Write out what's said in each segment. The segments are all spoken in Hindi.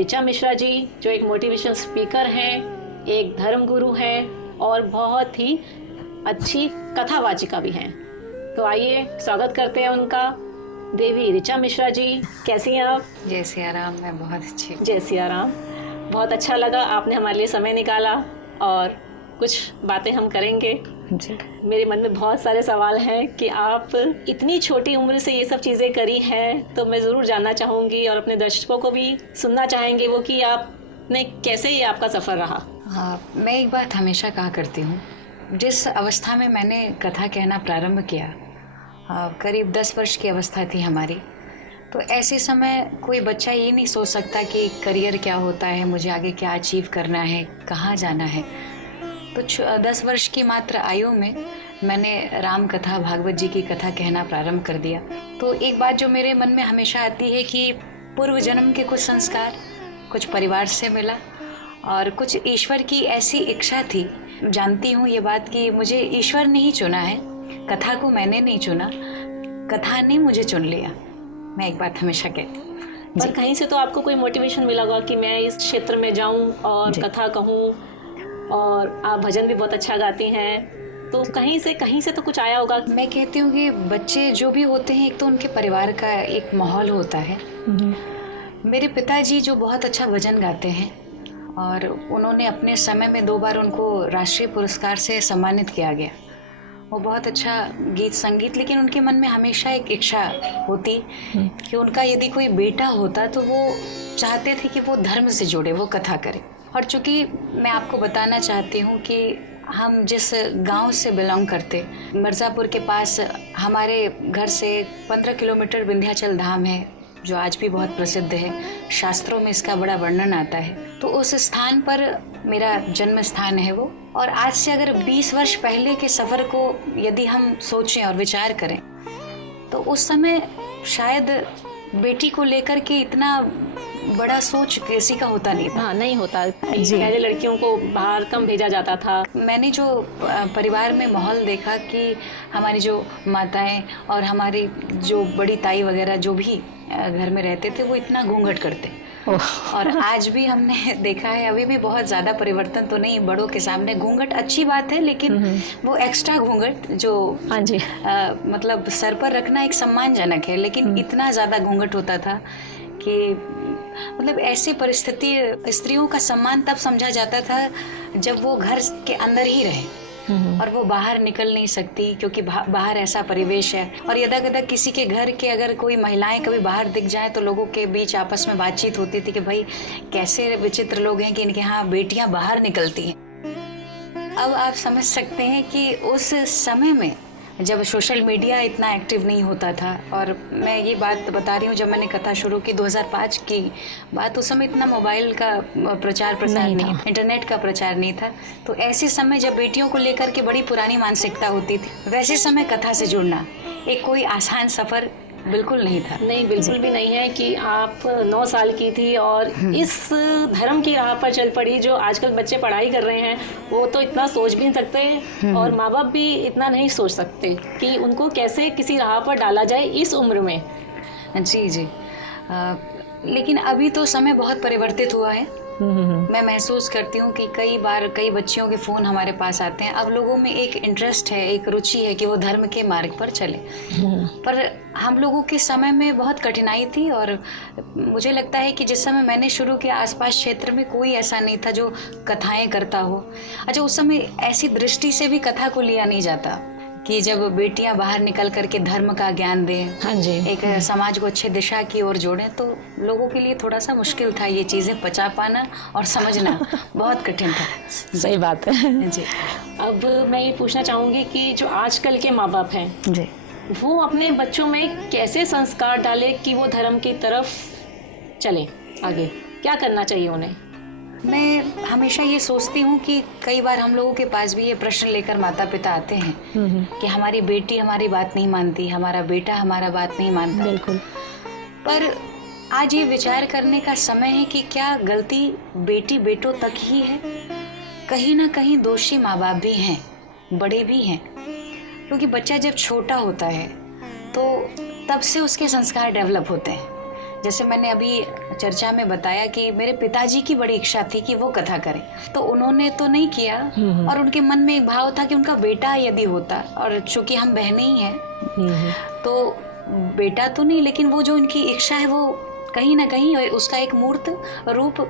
ऋचा मिश्रा जी, जो एक मोटिवेशन स्पीकर हैं, एक धर्म गुरु हैं और बहुत ही अच्छी कथावाचिका भी हैं। तो आइए स्वागत करते हैं उनका। देवी ऋचा मिश्रा जी, कैसी हैं आप? जय सिया राम। मैं बहुत अच्छी हूँ। जय सिया राम। बहुत अच्छा लगा आपने हमारे लिए समय निकाला और कुछ बातें हम करेंगे जी। मेरे मन में बहुत सारे सवाल हैं कि आप इतनी छोटी उम्र से ये सब चीज़ें करी हैं, तो मैं ज़रूर जानना चाहूँगी और अपने दर्शकों को भी सुनना चाहेंगे वो कि आपने कैसे ये आपका सफ़र रहा। हाँ, मैं एक बात हमेशा कहा करती हूँ, जिस अवस्था में मैंने कथा कहना प्रारंभ किया, करीब 10 वर्ष की अवस्था थी हमारी, तो ऐसे समय कोई बच्चा ये नहीं सोच सकता कि करियर क्या होता है, मुझे आगे क्या अचीव करना है, कहाँ जाना है। तो 10 वर्ष की मात्र आयु में मैंने राम कथा, भागवत जी की कथा कहना प्रारंभ कर दिया। तो एक बात जो मेरे मन में हमेशा आती है कि पूर्व जन्म के कुछ संस्कार कुछ परिवार से मिला और कुछ ईश्वर की ऐसी इच्छा थी। जानती हूँ ये बात कि मुझे ईश्वर ने ही चुना है, कथा को मैंने नहीं चुना, कथा ने मुझे चुन लिया। मैं एक बात हमेशा कहती हूँ। पर कहीं से तो आपको कोई मोटिवेशन मिला होगा कि मैं इस क्षेत्र में जाऊँ और कथा कहूँ, और आप भजन भी बहुत अच्छा गाती हैं, तो कहीं से तो कुछ आया होगा। मैं कहती हूँ कि बच्चे जो भी होते हैं, एक तो उनके परिवार का एक माहौल होता है। मेरे पिताजी जो बहुत अच्छा भजन गाते हैं और उन्होंने अपने समय में 2 बार उनको राष्ट्रीय पुरस्कार से सम्मानित किया गया। वो बहुत अच्छा गीत संगीत, लेकिन उनके मन में हमेशा एक इच्छा होती कि उनका यदि कोई बेटा होता तो वो चाहते थे कि वो धर्म से जुड़े, वो कथा करे। और चूँकि मैं आपको बताना चाहती हूँ कि हम जिस गांव से बिलोंग करते, मिर्ज़ापुर के पास हमारे घर से 15 किलोमीटर विंध्याचल धाम है, जो आज भी बहुत प्रसिद्ध है। शास्त्रों में इसका बड़ा वर्णन आता है। तो उस स्थान पर मेरा जन्म स्थान है वो। और आज से अगर 20 वर्ष पहले के सफ़र को यदि हम सोचें और विचार करें, तो उस समय शायद बेटी को लेकर के इतना बड़ा सोच किसी का होता नहीं था। हाँ, नहीं होता जी। पहले लड़कियों को बाहर कम भेजा जाता था। मैंने जो परिवार में माहौल देखा कि हमारी जो माताएं और हमारी जो बड़ी ताई वगैरह जो भी घर में रहते थे, वो इतना घूंघट करते। और आज भी हमने देखा है, अभी भी बहुत ज़्यादा परिवर्तन तो नहीं, बड़ों के सामने घूंघट अच्छी बात है, लेकिन वो एक्स्ट्रा घूंघट जो हाँ जी मतलब सर पर रखना एक सम्मानजनक है, लेकिन इतना ज़्यादा घूंघट होता था कि मतलब ऐसी परिस्थिति, स्त्रियों का सम्मान तब समझा जाता था जब वो घर के अंदर ही रहे और वो बाहर निकल नहीं सकती, क्योंकि बाहर ऐसा परिवेश है। और यदा किसी के घर के अगर कोई महिलाएं कभी बाहर दिख जाए तो लोगों के बीच आपस में बातचीत होती थी कि भाई कैसे विचित्र लोग हैं कि इनके यहाँ बेटियां बाहर निकलती हैं। अब आप समझ सकते हैं कि उस समय में जब सोशल मीडिया इतना एक्टिव नहीं होता था, और मैं ये बात बता रही हूँ जब मैंने कथा शुरू की 2005 की बात, उस समय इतना मोबाइल का प्रचार प्रसार नहीं था, इंटरनेट का प्रचार नहीं था। तो ऐसे समय जब बेटियों को लेकर के बड़ी पुरानी मानसिकता होती थी, वैसे समय कथा से जुड़ना एक कोई आसान सफ़र बिल्कुल नहीं था। नहीं, बिल्कुल भी नहीं है कि आप 9 साल की थी और इस धर्म की राह पर चल पड़ी। जो आजकल बच्चे पढ़ाई कर रहे हैं वो तो इतना सोच भी नहीं सकते, और माँ बाप भी इतना नहीं सोच सकते कि उनको कैसे किसी राह पर डाला जाए इस उम्र में। जी। लेकिन अभी तो समय बहुत परिवर्तित हुआ है। मैं महसूस करती हूँ कि कई बार कई बच्चियों के फ़ोन हमारे पास आते हैं। अब लोगों में एक इंटरेस्ट है, एक रुचि है कि वो धर्म के मार्ग पर चले। पर हम लोगों के समय में बहुत कठिनाई थी, और मुझे लगता है कि जिस समय मैंने शुरू किया, आसपास क्षेत्र में कोई ऐसा नहीं था जो कथाएं करता हो। अच्छा, उस समय ऐसी दृष्टि से भी कथा को लिया नहीं जाता कि जब बेटियां बाहर निकल करके धर्म का ज्ञान दें, हाँ जी, एक समाज को अच्छे दिशा की ओर जोड़ें, तो लोगों के लिए थोड़ा सा मुश्किल था ये चीज़ें पचा पाना और समझना बहुत कठिन था। सही बात है जी। अब मैं ये पूछना चाहूँगी कि जो आजकल के माँ बाप हैं जी, वो अपने बच्चों में कैसे संस्कार डाले कि वो धर्म की तरफ चले, आगे क्या करना चाहिए उन्हें? मैं हमेशा ये सोचती हूँ कि कई बार हम लोगों के पास भी ये प्रश्न लेकर माता पिता आते हैं कि हमारी बेटी हमारी बात नहीं मानती, हमारा बेटा हमारा बात नहीं मानता। बिल्कुल। पर आज ये विचार करने का समय है कि क्या गलती बेटी बेटों तक ही है? कहीं ना कहीं दोषी माँ बाप भी हैं, बड़े भी हैं, क्योंकि बच्चा जब छोटा होता है तो तब से उसके संस्कार डेवलप होते हैं। जैसे मैंने अभी चर्चा में बताया कि मेरे पिताजी की बड़ी इच्छा थी कि वो कथा करें, तो उन्होंने तो नहीं किया और उनके मन में एक भाव था कि उनका बेटा यदि होता, और चूंकि हम बहनें ही हैं तो बेटा तो नहीं, लेकिन वो जो उनकी इच्छा है वो कहीं ना कहीं उसका एक मूर्त रूप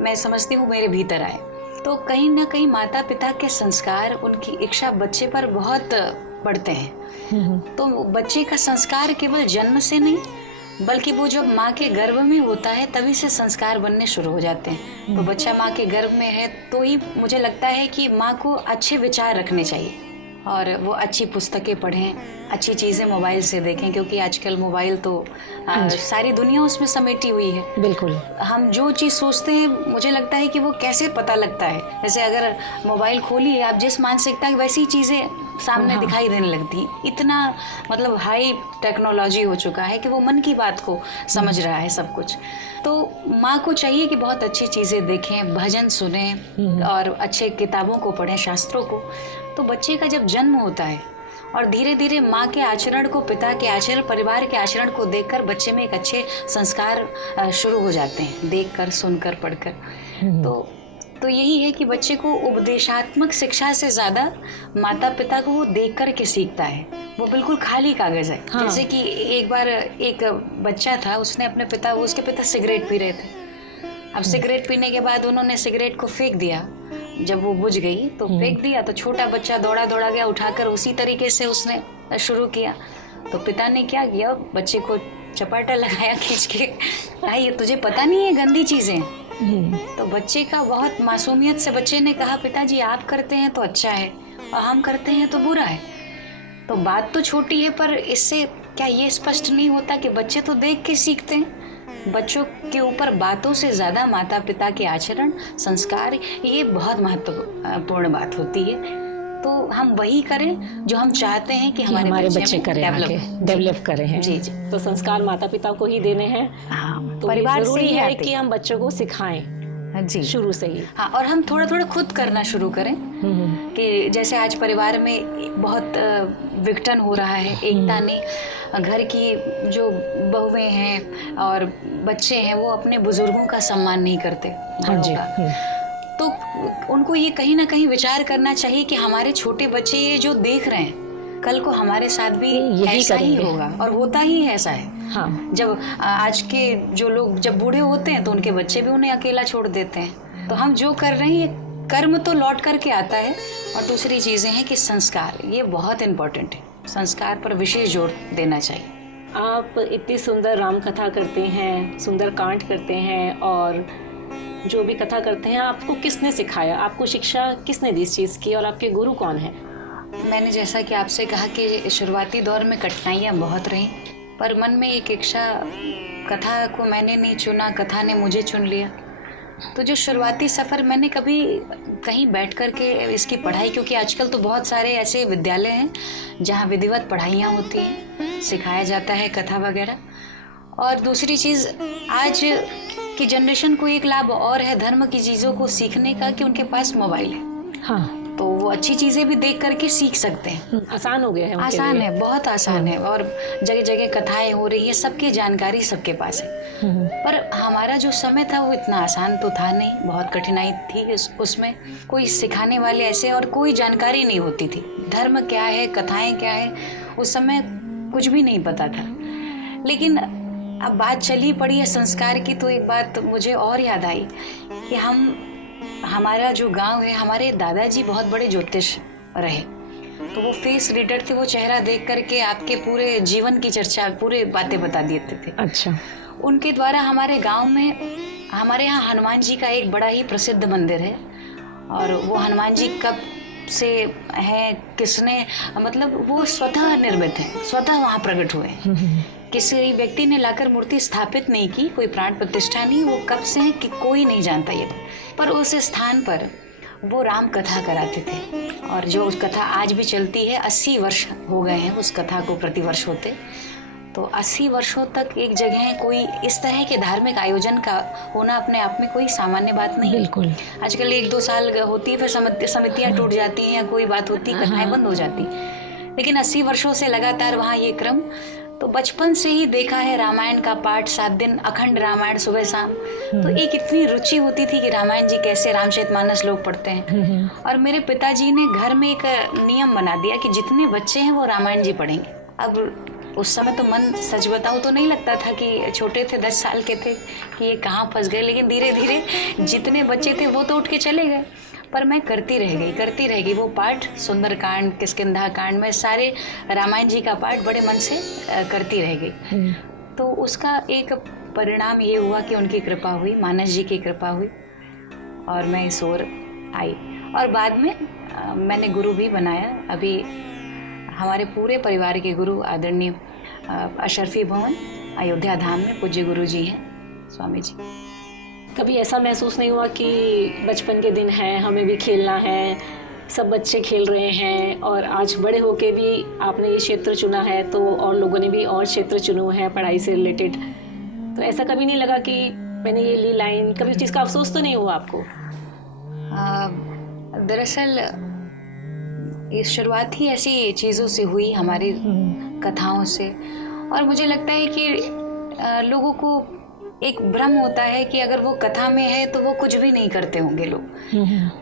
मैं समझती हूँ मेरे भीतर आए। तो कहीं ना कहीं माता पिता के संस्कार, उनकी इच्छा बच्चे पर बहुत पड़ते हैं। तो बच्चे का संस्कार केवल जन्म से नहीं, बल्कि वो जब माँ के गर्भ में होता है तभी से संस्कार बनने शुरू हो जाते हैं। तो बच्चा माँ के गर्भ में है तो ही मुझे लगता है कि माँ को अच्छे विचार रखने चाहिए और वो अच्छी पुस्तकें पढ़ें, अच्छी चीज़ें मोबाइल से देखें, क्योंकि आजकल मोबाइल तो सारी दुनिया उसमें समेटी हुई है। बिल्कुल। हम जो चीज़ सोचते हैं मुझे लगता है कि वो कैसे पता लगता है, जैसे अगर मोबाइल खोलिए आप, जिस मानसिकता वैसी चीज़ें सामने दिखाई देने लगती। इतना मतलब हाई टेक्नोलॉजी हो चुका है कि वो मन की बात को समझ रहा है सब कुछ। तो माँ को चाहिए कि बहुत अच्छी चीज़ें देखें, भजन सुने और अच्छे किताबों को पढ़ें, शास्त्रों को। तो बच्चे का जब जन्म होता है और धीरे धीरे माँ के आचरण को, पिता के आचरण, परिवार के आचरण को देखकर बच्चे में एक अच्छे संस्कार शुरू हो जाते हैं, देखकर, सुनकर, पढ़कर। तो यही है कि बच्चे को उपदेशात्मक शिक्षा से ज़्यादा माता पिता को वो देख कर के सीखता है। वो बिल्कुल खाली कागज़ है। हाँ। जैसे कि एक बार एक बच्चा था, उसने अपने पिता, उसके पिता सिगरेट पी रहे थे। अब सिगरेट पीने के बाद उन्होंने सिगरेट को फेंक दिया। जब वो बुझ गई तो फेंक दिया, तो छोटा बच्चा दौड़ा दौड़ा गया, उठाकर उसी तरीके से उसने शुरू किया। तो पिता ने क्या किया, बच्चे को चपाटा लगाया खींच के, भाई ये तुझे पता नहीं है गंदी चीज़ें। तो बच्चे का बहुत मासूमियत से बच्चे ने कहा, पिताजी आप करते हैं तो अच्छा है और हम करते हैं तो बुरा है। तो बात तो छोटी है, पर इससे क्या ये स्पष्ट नहीं होता कि बच्चे तो देख के सीखते हैं। बच्चों के ऊपर बातों से ज़्यादा माता पिता के आचरण, संस्कार, ये बहुत महत्वपूर्ण बात होती है। तो हम वही करें जो हम चाहते हैं कि हमारे बच्चे करें, डेवलप करें। जी जी। तो संस्कार माता पिता को ही देने हैं। हाँ, तो परिवार से ही है कि हम बच्चों को सिखाएं जी शुरू से ही। हाँ, और हम थोड़ा थोड़ा खुद करना शुरू करें कि जैसे आज परिवार में बहुत विघटन हो रहा है, एकता नहीं, घर की जो बहुएं हैं और बच्चे हैं वो अपने बुजुर्गों का सम्मान नहीं करते, बड़ों का। तो उनको ये कहीं ना कहीं विचार करना चाहिए कि हमारे छोटे बच्चे ये जो देख रहे हैं कल को हमारे साथ भी ऐसा ही होगा, और होता ही ऐसा है। हाँ। जब आज के जो लोग जब बूढ़े होते हैं तो उनके बच्चे भी उन्हें अकेला छोड़ देते हैं। तो हम जो कर रहे हैं ये कर्म तो लौट करके आता है, और दूसरी चीज़ें हैं कि संस्कार, ये बहुत इम्पोर्टेंट है। संस्कार पर विशेष जोर देना चाहिए। आप इतनी सुंदर राम कथा करते हैं, सुंदर कांड करते हैं, और जो भी कथा करते हैं आपको किसने सिखाया, आपको शिक्षा किसने दी इस चीज़ की, और आपके गुरु कौन है? मैंने जैसा कि आपसे कहा कि शुरुआती दौर में कठिनाइयाँ बहुत रहीं, पर मन में एक इच्छा, कथा को मैंने नहीं चुना, कथा ने मुझे चुन लिया। तो जो शुरुआती सफ़र, मैंने कभी कहीं बैठ कर के इसकी पढ़ाई, क्योंकि आजकल तो बहुत सारे ऐसे विद्यालय हैं जहाँ विधिवत पढ़ाइयाँ होती हैं, सिखाया जाता है कथा वगैरह। और दूसरी चीज़, आज की जनरेशन को एक लाभ और है धर्म की चीज़ों को सीखने का कि उनके पास मोबाइल है। हाँ, तो वो अच्छी चीज़ें भी देख करके सीख सकते हैं। आसान हो गया है, आसान है, बहुत आसान है, और जगह जगह कथाएं हो रही है, सबकी जानकारी सबके पास है। पर हमारा जो समय था वो इतना आसान तो था नहीं, बहुत कठिनाई थी उसमें। कोई सिखाने वाले ऐसे और कोई जानकारी नहीं होती थी। धर्म क्या है, कथाएं क्या है, उस समय कुछ भी नहीं पता था। लेकिन अब बात चली पड़ी है संस्कार की, तो एक बात मुझे और याद आई कि हमारा जो गांव है, हमारे दादाजी बहुत बड़े ज्योतिष रहे। तो वो फेस रीडर थे, वो चेहरा देख करके आपके पूरे जीवन की चर्चा, पूरे बातें बता देते थे। अच्छा। उनके द्वारा हमारे गांव में, हमारे यहाँ हनुमान जी का एक बड़ा ही प्रसिद्ध मंदिर है, और वो हनुमान जी कब से है, किसने, मतलब वो स्वतः निर्मित है, स्वतः वहाँ प्रकट हुए। किसी व्यक्ति ने लाकर मूर्ति स्थापित नहीं की, कोई प्राण प्रतिष्ठा नहीं, वो कब से है कि कोई नहीं जानता ये। पर उस स्थान पर वो राम कथा कराते थे, और जो उस कथा आज भी चलती है। 80 वर्ष हो गए हैं उस कथा को प्रतिवर्ष होते। तो 80 वर्षों तक एक जगह कोई इस तरह के धार्मिक आयोजन का होना अपने आप में कोई सामान्य बात नहीं। बिल्कुल। आजकल 1-2 साल होती है, फिर समितियाँ टूट जाती हैं या कोई बात होती, कथाएं बंद हो जाती। लेकिन 80 वर्षों से लगातार वहाँ ये क्रम तो बचपन से ही देखा है रामायण का पाठ 7 दिन अखंड रामायण सुबह शाम। तो एक इतनी रुचि होती थी कि रामायण जी कैसे रामचरितमानस लोग पढ़ते हैं। और मेरे पिताजी ने घर में एक नियम बना दिया कि जितने बच्चे हैं वो रामायण जी पढ़ेंगे। अब उस समय तो मन, सच बताऊं तो नहीं लगता था कि छोटे थे 10 साल के थे कि ये कहाँ फंस गए, लेकिन धीरे धीरे जितने बच्चे थे वो तो उठ के चले गए, पर मैं करती रह गई वो पाठ। सुंदरकांड, किष्किंधा कांड में सारे रामायण जी का पाठ बड़े मन से करती रह गई। तो उसका एक परिणाम ये हुआ कि उनकी कृपा हुई, मानस जी की कृपा हुई और मैं इस ओर आई। और बाद में मैंने गुरु भी बनाया। अभी हमारे पूरे परिवार के गुरु आदरणीय अशरफी भवन अयोध्या धाम में पूज्य गुरु जी हैं, स्वामी जी। कभी ऐसा महसूस नहीं हुआ कि बचपन के दिन हैं, हमें भी खेलना है, सब बच्चे खेल रहे हैं और आज बड़े होके भी आपने ये क्षेत्र चुना है तो और लोगों ने भी और क्षेत्र चुने हैं पढ़ाई से रिलेटेड, तो ऐसा कभी नहीं लगा कि मैंने ये ली लाइन, कभी इस चीज़ का अफसोस तो नहीं हुआ आपको? दरअसल ये शुरुआत ही ऐसी चीज़ों से हुई, हमारी कथाओं से। और मुझे लगता है कि लोगों को एक भ्रम होता है कि अगर वो कथा में है तो वो कुछ भी नहीं करते होंगे लोग,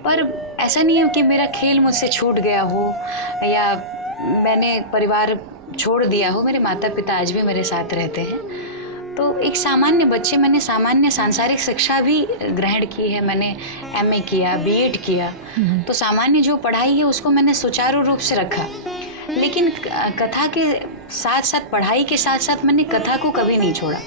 पर ऐसा नहीं है कि मेरा खेल मुझसे छूट गया हो या मैंने परिवार छोड़ दिया हो। मेरे माता पिता आज भी मेरे साथ रहते हैं। तो एक सामान्य बच्चे, मैंने सामान्य सांसारिक शिक्षा भी ग्रहण की है, मैंने MA किया, B.Ed किया, तो सामान्य जो पढ़ाई है उसको मैंने सुचारू रूप से रखा। लेकिन कथा के साथ साथ, पढ़ाई के साथ साथ मैंने कथा को कभी नहीं छोड़ा,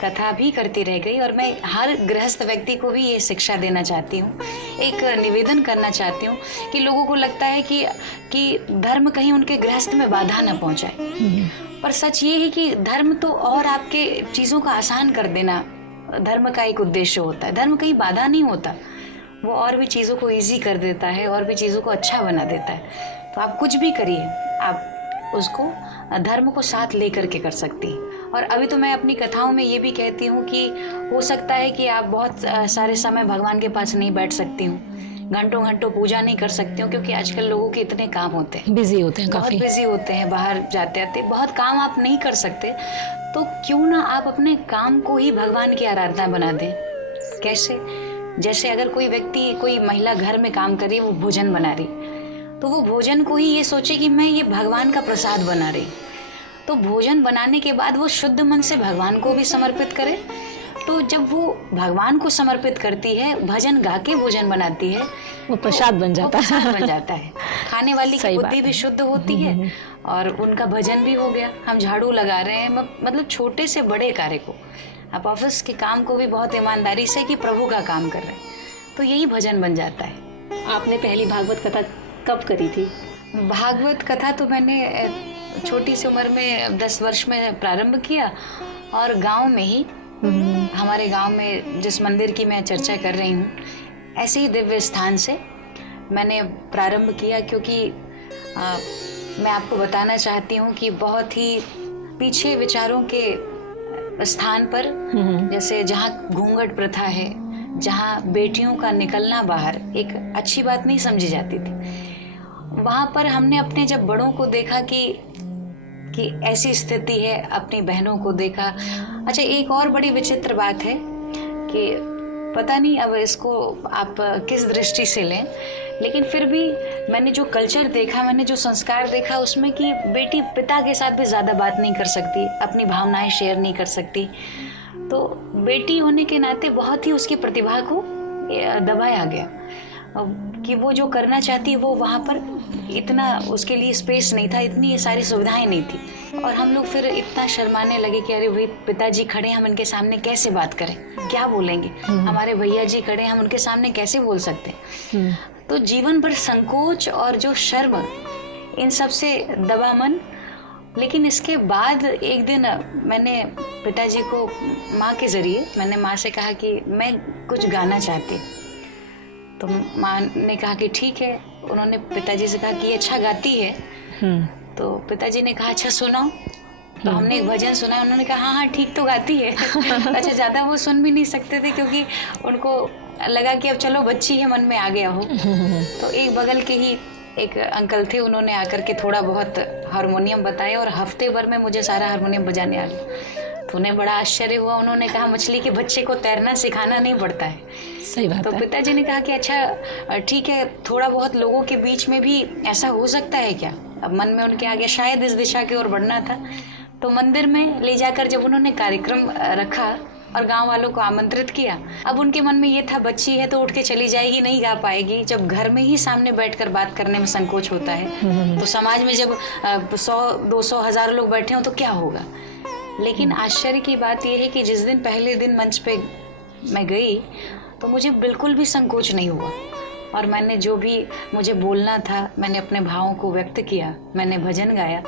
कथा भी करती रह गई। और मैं हर गृहस्थ व्यक्ति को भी ये शिक्षा देना चाहती हूँ, एक निवेदन करना चाहती हूँ कि लोगों को लगता है कि धर्म कहीं उनके गृहस्थ में बाधा न पहुँचाए, पर सच ये है कि धर्म तो और आपके चीज़ों का आसान कर देना धर्म का एक उद्देश्य होता है। धर्म कहीं बाधा नहीं होता, वो और भी चीज़ों को ईजी कर देता है और भी चीज़ों को अच्छा बना देता है। तो आप कुछ भी करिए, आप उसको धर्म को साथ लेकर के कर सकती हैं। और अभी तो मैं अपनी कथाओं में ये भी कहती हूँ कि हो सकता है कि आप बहुत सारे समय भगवान के पास नहीं बैठ सकती हूँ, घंटों घंटों पूजा नहीं कर सकती हूँ, क्योंकि आजकल लोगों के इतने काम होते हैं, बिजी होते हैं, बहुत काफी बिजी होते हैं, बाहर जाते आते बहुत काम आप नहीं कर सकते। तो क्यों ना आप अपने काम को ही भगवान की आराधना बना दें। कैसे? जैसे अगर कोई व्यक्ति, कोई महिला घर में काम कर रही है, वो भोजन बना रही, तो वो भोजन को ही ये सोचे कि मैं ये भगवान का प्रसाद बना रही, तो भोजन बनाने के बाद वो शुद्ध मन से भगवान को भी समर्पित करे। तो जब वो भगवान को समर्पित करती है, भजन गा के भोजन बनाती है, वो प्रसाद बन जाता है। प्रसाद बन जाता है। खाने वाली की बुद्धि भी शुद्ध होती है और उनका भजन भी हो गया। हम झाड़ू लगा रहे हैं, मतलब छोटे से बड़े कार्य को, आप ऑफिस के काम को भी बहुत ईमानदारी से कि प्रभु का काम कर रहे हैं, तो यही भजन बन जाता है। आपने पहली भागवत कथा कब करी थी? भागवत कथा तो मैंने छोटी सी उम्र में 10 वर्ष में प्रारंभ किया, और गांव में ही, हमारे गांव में जिस मंदिर की मैं चर्चा कर रही हूँ, ऐसे ही दिव्य स्थान से मैंने प्रारंभ किया। क्योंकि मैं आपको बताना चाहती हूँ कि बहुत ही पीछे विचारों के स्थान पर, जैसे जहाँ घूंघट प्रथा है, जहाँ बेटियों का निकलना बाहर एक अच्छी बात नहीं समझी जाती थी, वहाँ पर हमने अपने जब बड़ों को देखा कि ऐसी स्थिति है, अपनी बहनों को देखा। अच्छा, एक और बड़ी विचित्र बात है कि पता नहीं अब इसको आप किस दृष्टि से लें, लेकिन फिर भी मैंने जो कल्चर देखा, मैंने जो संस्कार देखा उसमें कि बेटी पिता के साथ भी ज़्यादा बात नहीं कर सकती, अपनी भावनाएं शेयर नहीं कर सकती। तो बेटी होने के नाते बहुत ही उसकी प्रतिभा को दबाया गया कि वो जो करना चाहती वो वहाँ पर इतना उसके लिए स्पेस नहीं था, इतनी ये सारी सुविधाएं नहीं थी। और हम लोग फिर इतना शर्माने लगे कि अरे भाई पिताजी खड़े, हम इनके सामने कैसे बात करें, क्या बोलेंगे, हमारे भैया जी खड़े, हम उनके सामने कैसे बोल सकते हैं। तो जीवन भर संकोच और जो शर्म, इन सब से दबा मन। लेकिन इसके बाद एक दिन मैंने पिताजी को, माँ के ज़रिए मैंने माँ से कहा कि मैं कुछ गाना चाहती। तो माँ ने कहा कि ठीक है। उन्होंने पिताजी से कहा कि ये अच्छा गाती है। तो पिताजी ने कहा अच्छा सुनाओ। तो हमने एक भजन सुना, उन्होंने कहा हाँ हाँ ठीक तो गाती है। अच्छा, ज़्यादा वो सुन भी नहीं सकते थे क्योंकि उनको लगा कि अब चलो बच्ची है, मन में आ गया हो। तो एक बगल के ही एक अंकल थे, उन्होंने आकर के थोड़ा बहुत हारमोनियम बताया और हफ्ते भर में मुझे सारा हारमोनियम बजाने आ गया। तो उन्हें बड़ा आश्चर्य हुआ। उन्होंने कहा मछली के बच्चे को तैरना सिखाना नहीं पड़ता है। सही बात तो है। पिताजी ने कहा कि अच्छा ठीक है, थोड़ा बहुत लोगों के बीच में भी ऐसा हो सकता है क्या। अब मन में उनके आगे शायद इस दिशा की ओर बढ़ना था। तो मंदिर में ले जाकर जब उन्होंने कार्यक्रम रखा और गांव वालों को आमंत्रित किया, अब उनके मन में ये था बच्ची है तो उठ के चली जाएगी, नहीं गा पाएगी। जब घर में ही सामने बैठकर बात करने में संकोच होता है, तो समाज में जब 100, 200, 1000 लोग बैठे हों तो क्या होगा। लेकिन आश्चर्य की बात यह है कि जिस दिन पहले दिन मंच पे मैं गई तो मुझे बिल्कुल भी संकोच नहीं हुआ और मैंने जो भी मुझे बोलना था, मैंने अपने भावों को व्यक्त किया, मैंने भजन गाया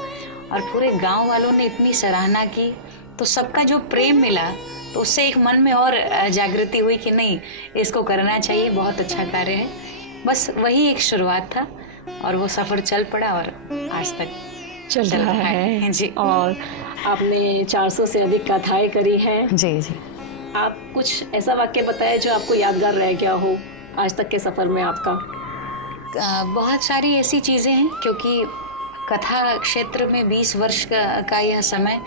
और पूरे गांव वालों ने इतनी सराहना की। तो सबका जो प्रेम मिला, तो उससे एक मन में और जागृति हुई कि नहीं, इसको करना चाहिए, बहुत अच्छा कार्य है। बस वही एक शुरुआत था और वो सफ़र चल पड़ा और आज तक चल रहा है जी। और आपने 400 से अधिक कथाएं करी हैं। जी जी। आप कुछ ऐसा वाक्य बताएं जो आपको यादगार रह गया हो आज तक के सफ़र में आपका। बहुत सारी ऐसी चीज़ें हैं, क्योंकि कथा क्षेत्र में 20 वर्ष का यह समय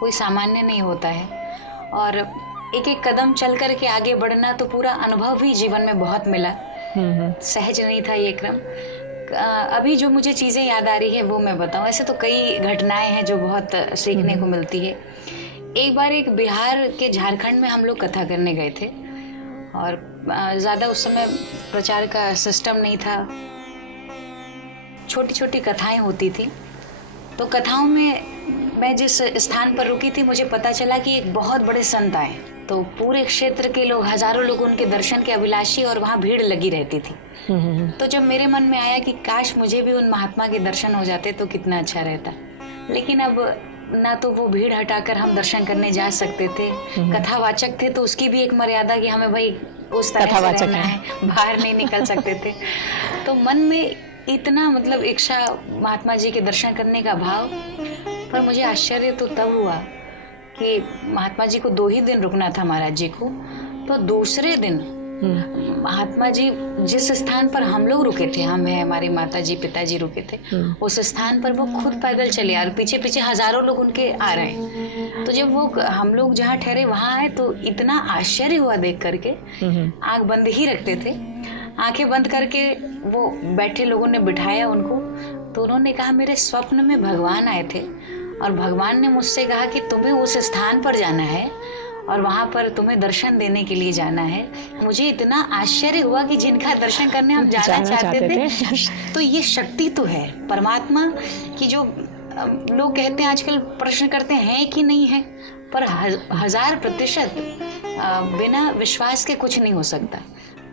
कोई सामान्य नहीं होता है और एक एक कदम चल कर के आगे बढ़ना, तो पूरा अनुभव भी जीवन में बहुत मिला। सहज नहीं था ये क्रम। अभी जो मुझे चीज़ें याद आ रही है वो मैं बताऊं। ऐसे तो कई घटनाएं हैं जो बहुत सीखने को मिलती है। एक बार एक बिहार के झारखंड में हम लोग कथा करने गए थे और ज़्यादा उस समय प्रचार का सिस्टम नहीं था, छोटी छोटी कथाएं होती थी। तो कथाओं में मैं जिस स्थान पर रुकी थी, मुझे पता चला कि एक बहुत बड़े संत आए। तो पूरे क्षेत्र के लोग, हजारों लोग उनके दर्शन के अभिलाषी और वहाँ भीड़ लगी रहती थी। तो जब मेरे मन में आया कि काश मुझे भी उन महात्मा के दर्शन हो जाते तो कितना अच्छा रहता। लेकिन अब ना तो वो भीड़ हटाकर हम दर्शन करने जा सकते थे, कथावाचक थे तो उसकी भी एक मर्यादा कि हमें भाई उस तरह से रहना है, बाहर नहीं निकल सकते थे। तो मन में इतना मतलब इच्छा महात्मा जी के दर्शन करने का भाव। पर मुझे आश्चर्य तो तब हुआ कि महात्मा जी को 2 ही दिन रुकना था महाराज जी को। तो दूसरे दिन महात्मा जी जिस स्थान पर हम लोग रुके थे, हम हैं, हमारी माता जी पिताजी रुके थे, उस स्थान पर वो खुद पैदल चले आ रहे, पीछे पीछे हजारों लोग उनके आ रहे हैं। तो जब वो हम लोग जहाँ ठहरे वहाँ आए तो इतना आश्चर्य हुआ देख करके। आँख बंद ही रखते थे, आंखें बंद करके वो बैठे लोगों ने बिठाया उनको। तो उन्होंने कहा मेरे स्वप्न में भगवान आए थे और भगवान ने मुझसे कहा कि तुम्हें उस स्थान पर जाना है और वहाँ पर तुम्हें दर्शन देने के लिए जाना है। मुझे इतना आश्चर्य हुआ कि जिनका दर्शन करने हम जाना चाहते थे। तो ये शक्ति तो है परमात्मा की, जो लोग कहते हैं आजकल प्रश्न करते हैं कि नहीं है, पर 1000% बिना विश्वास के कुछ नहीं हो सकता।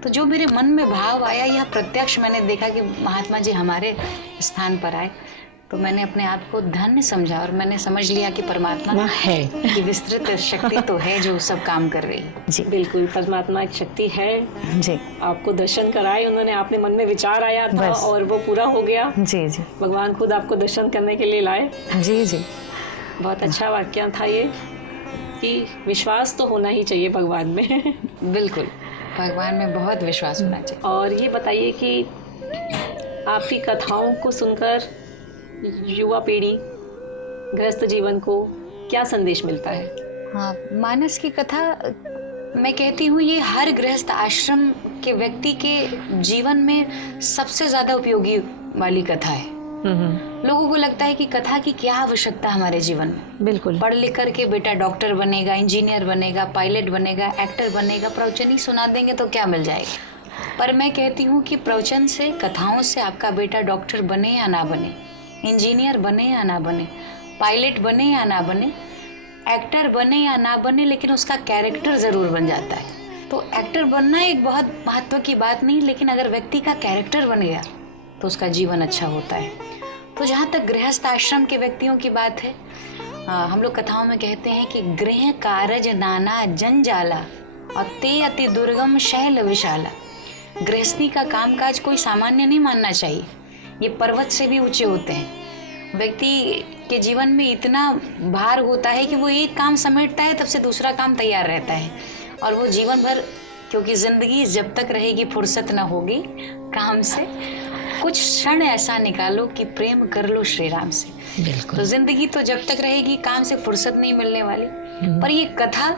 तो जो मेरे मन में भाव आया, यह प्रत्यक्ष मैंने देखा कि महात्मा जी हमारे स्थान पर आए, तो मैंने अपने आप को धन्य समझा और मैंने समझ लिया कि परमात्मा है कि विस्तृत शक्ति तो है जो सब काम कर रही है। जी बिल्कुल, परमात्मा एक शक्ति है जी। आपको दर्शन कराए उन्होंने, आपने मन में विचार आया था और वो पूरा हो गया। जी जी। भगवान खुद आपको दर्शन करने के लिए लाए। जी जी। बहुत अच्छा वाक्य था ये कि विश्वास तो होना ही चाहिए भगवान में। बिल्कुल, भगवान में बहुत विश्वास होना चाहिए। और ये बताइए कि आपकी कथाओं को सुनकर युवा पीढ़ी, गृहस्थ जीवन को क्या संदेश मिलता है? हाँ, मानस की कथा मैं कहती हूँ ये हर गृहस्थ आश्रम के व्यक्ति के जीवन में सबसे ज़्यादा उपयोगी वाली कथा है। लोगों को लगता है कि कथा की क्या आवश्यकता हमारे जीवन में। बिल्कुल, पढ़ लिख करके बेटा डॉक्टर बनेगा, इंजीनियर बनेगा, पायलट बनेगा, एक्टर बनेगा, प्रवचन ही सुना देंगे तो क्या मिल जाएगा। पर मैं कहती हूँ कि प्रवचन से, कथाओं से आपका बेटा डॉक्टर बने या ना बने, इंजीनियर बने या ना बने, पायलट बने या ना बने, एक्टर बने या ना बने, लेकिन उसका कैरेक्टर ज़रूर बन जाता है। तो एक्टर बनना एक बहुत महत्व की बात नहीं, लेकिन अगर व्यक्ति का कैरेक्टर बन गया तो उसका जीवन अच्छा होता है। तो जहाँ तक गृहस्थ आश्रम के व्यक्तियों की बात है, हम लोग कथाओं में कहते हैं कि गृह कारज नाना जंजाला और ते अति दुर्गम शैल विशाला। गृहस्थी का कामकाज कोई सामान्य नहीं मानना चाहिए, ये पर्वत से भी ऊंचे होते हैं। व्यक्ति के जीवन में इतना भार होता है कि वो एक काम समेटता है तब से दूसरा काम तैयार रहता है और वो जीवन भर, क्योंकि ज़िंदगी जब तक रहेगी फुर्सत ना होगी काम से, कुछ क्षण ऐसा निकालो कि प्रेम कर लो श्री राम से। बिल्कुल। तो जिंदगी तो जब तक रहेगी, काम से फुर्सत नहीं मिलने वाली। पर ये कथा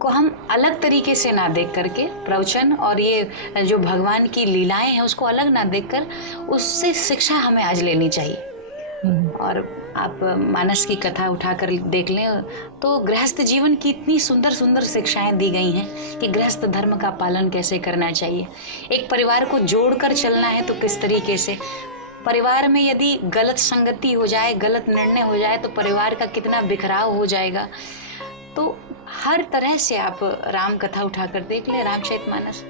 को हम अलग तरीके से ना देख करके, प्रवचन और ये जो भगवान की लीलाएं हैं उसको अलग ना देखकर, उससे शिक्षा हमें आज लेनी चाहिए। और आप मानस की कथा उठाकर देख लें तो गृहस्थ जीवन की इतनी सुंदर सुंदर शिक्षाएं दी गई हैं कि गृहस्थ धर्म का पालन कैसे करना चाहिए, एक परिवार को जोड़कर चलना है तो किस तरीके से, परिवार में यदि गलत संगति हो जाए, गलत निर्णय हो जाए तो परिवार का कितना बिखराव हो जाएगा। तो हर तरह से आप राम कथा उठाकर देख लें, रामचरितमानस,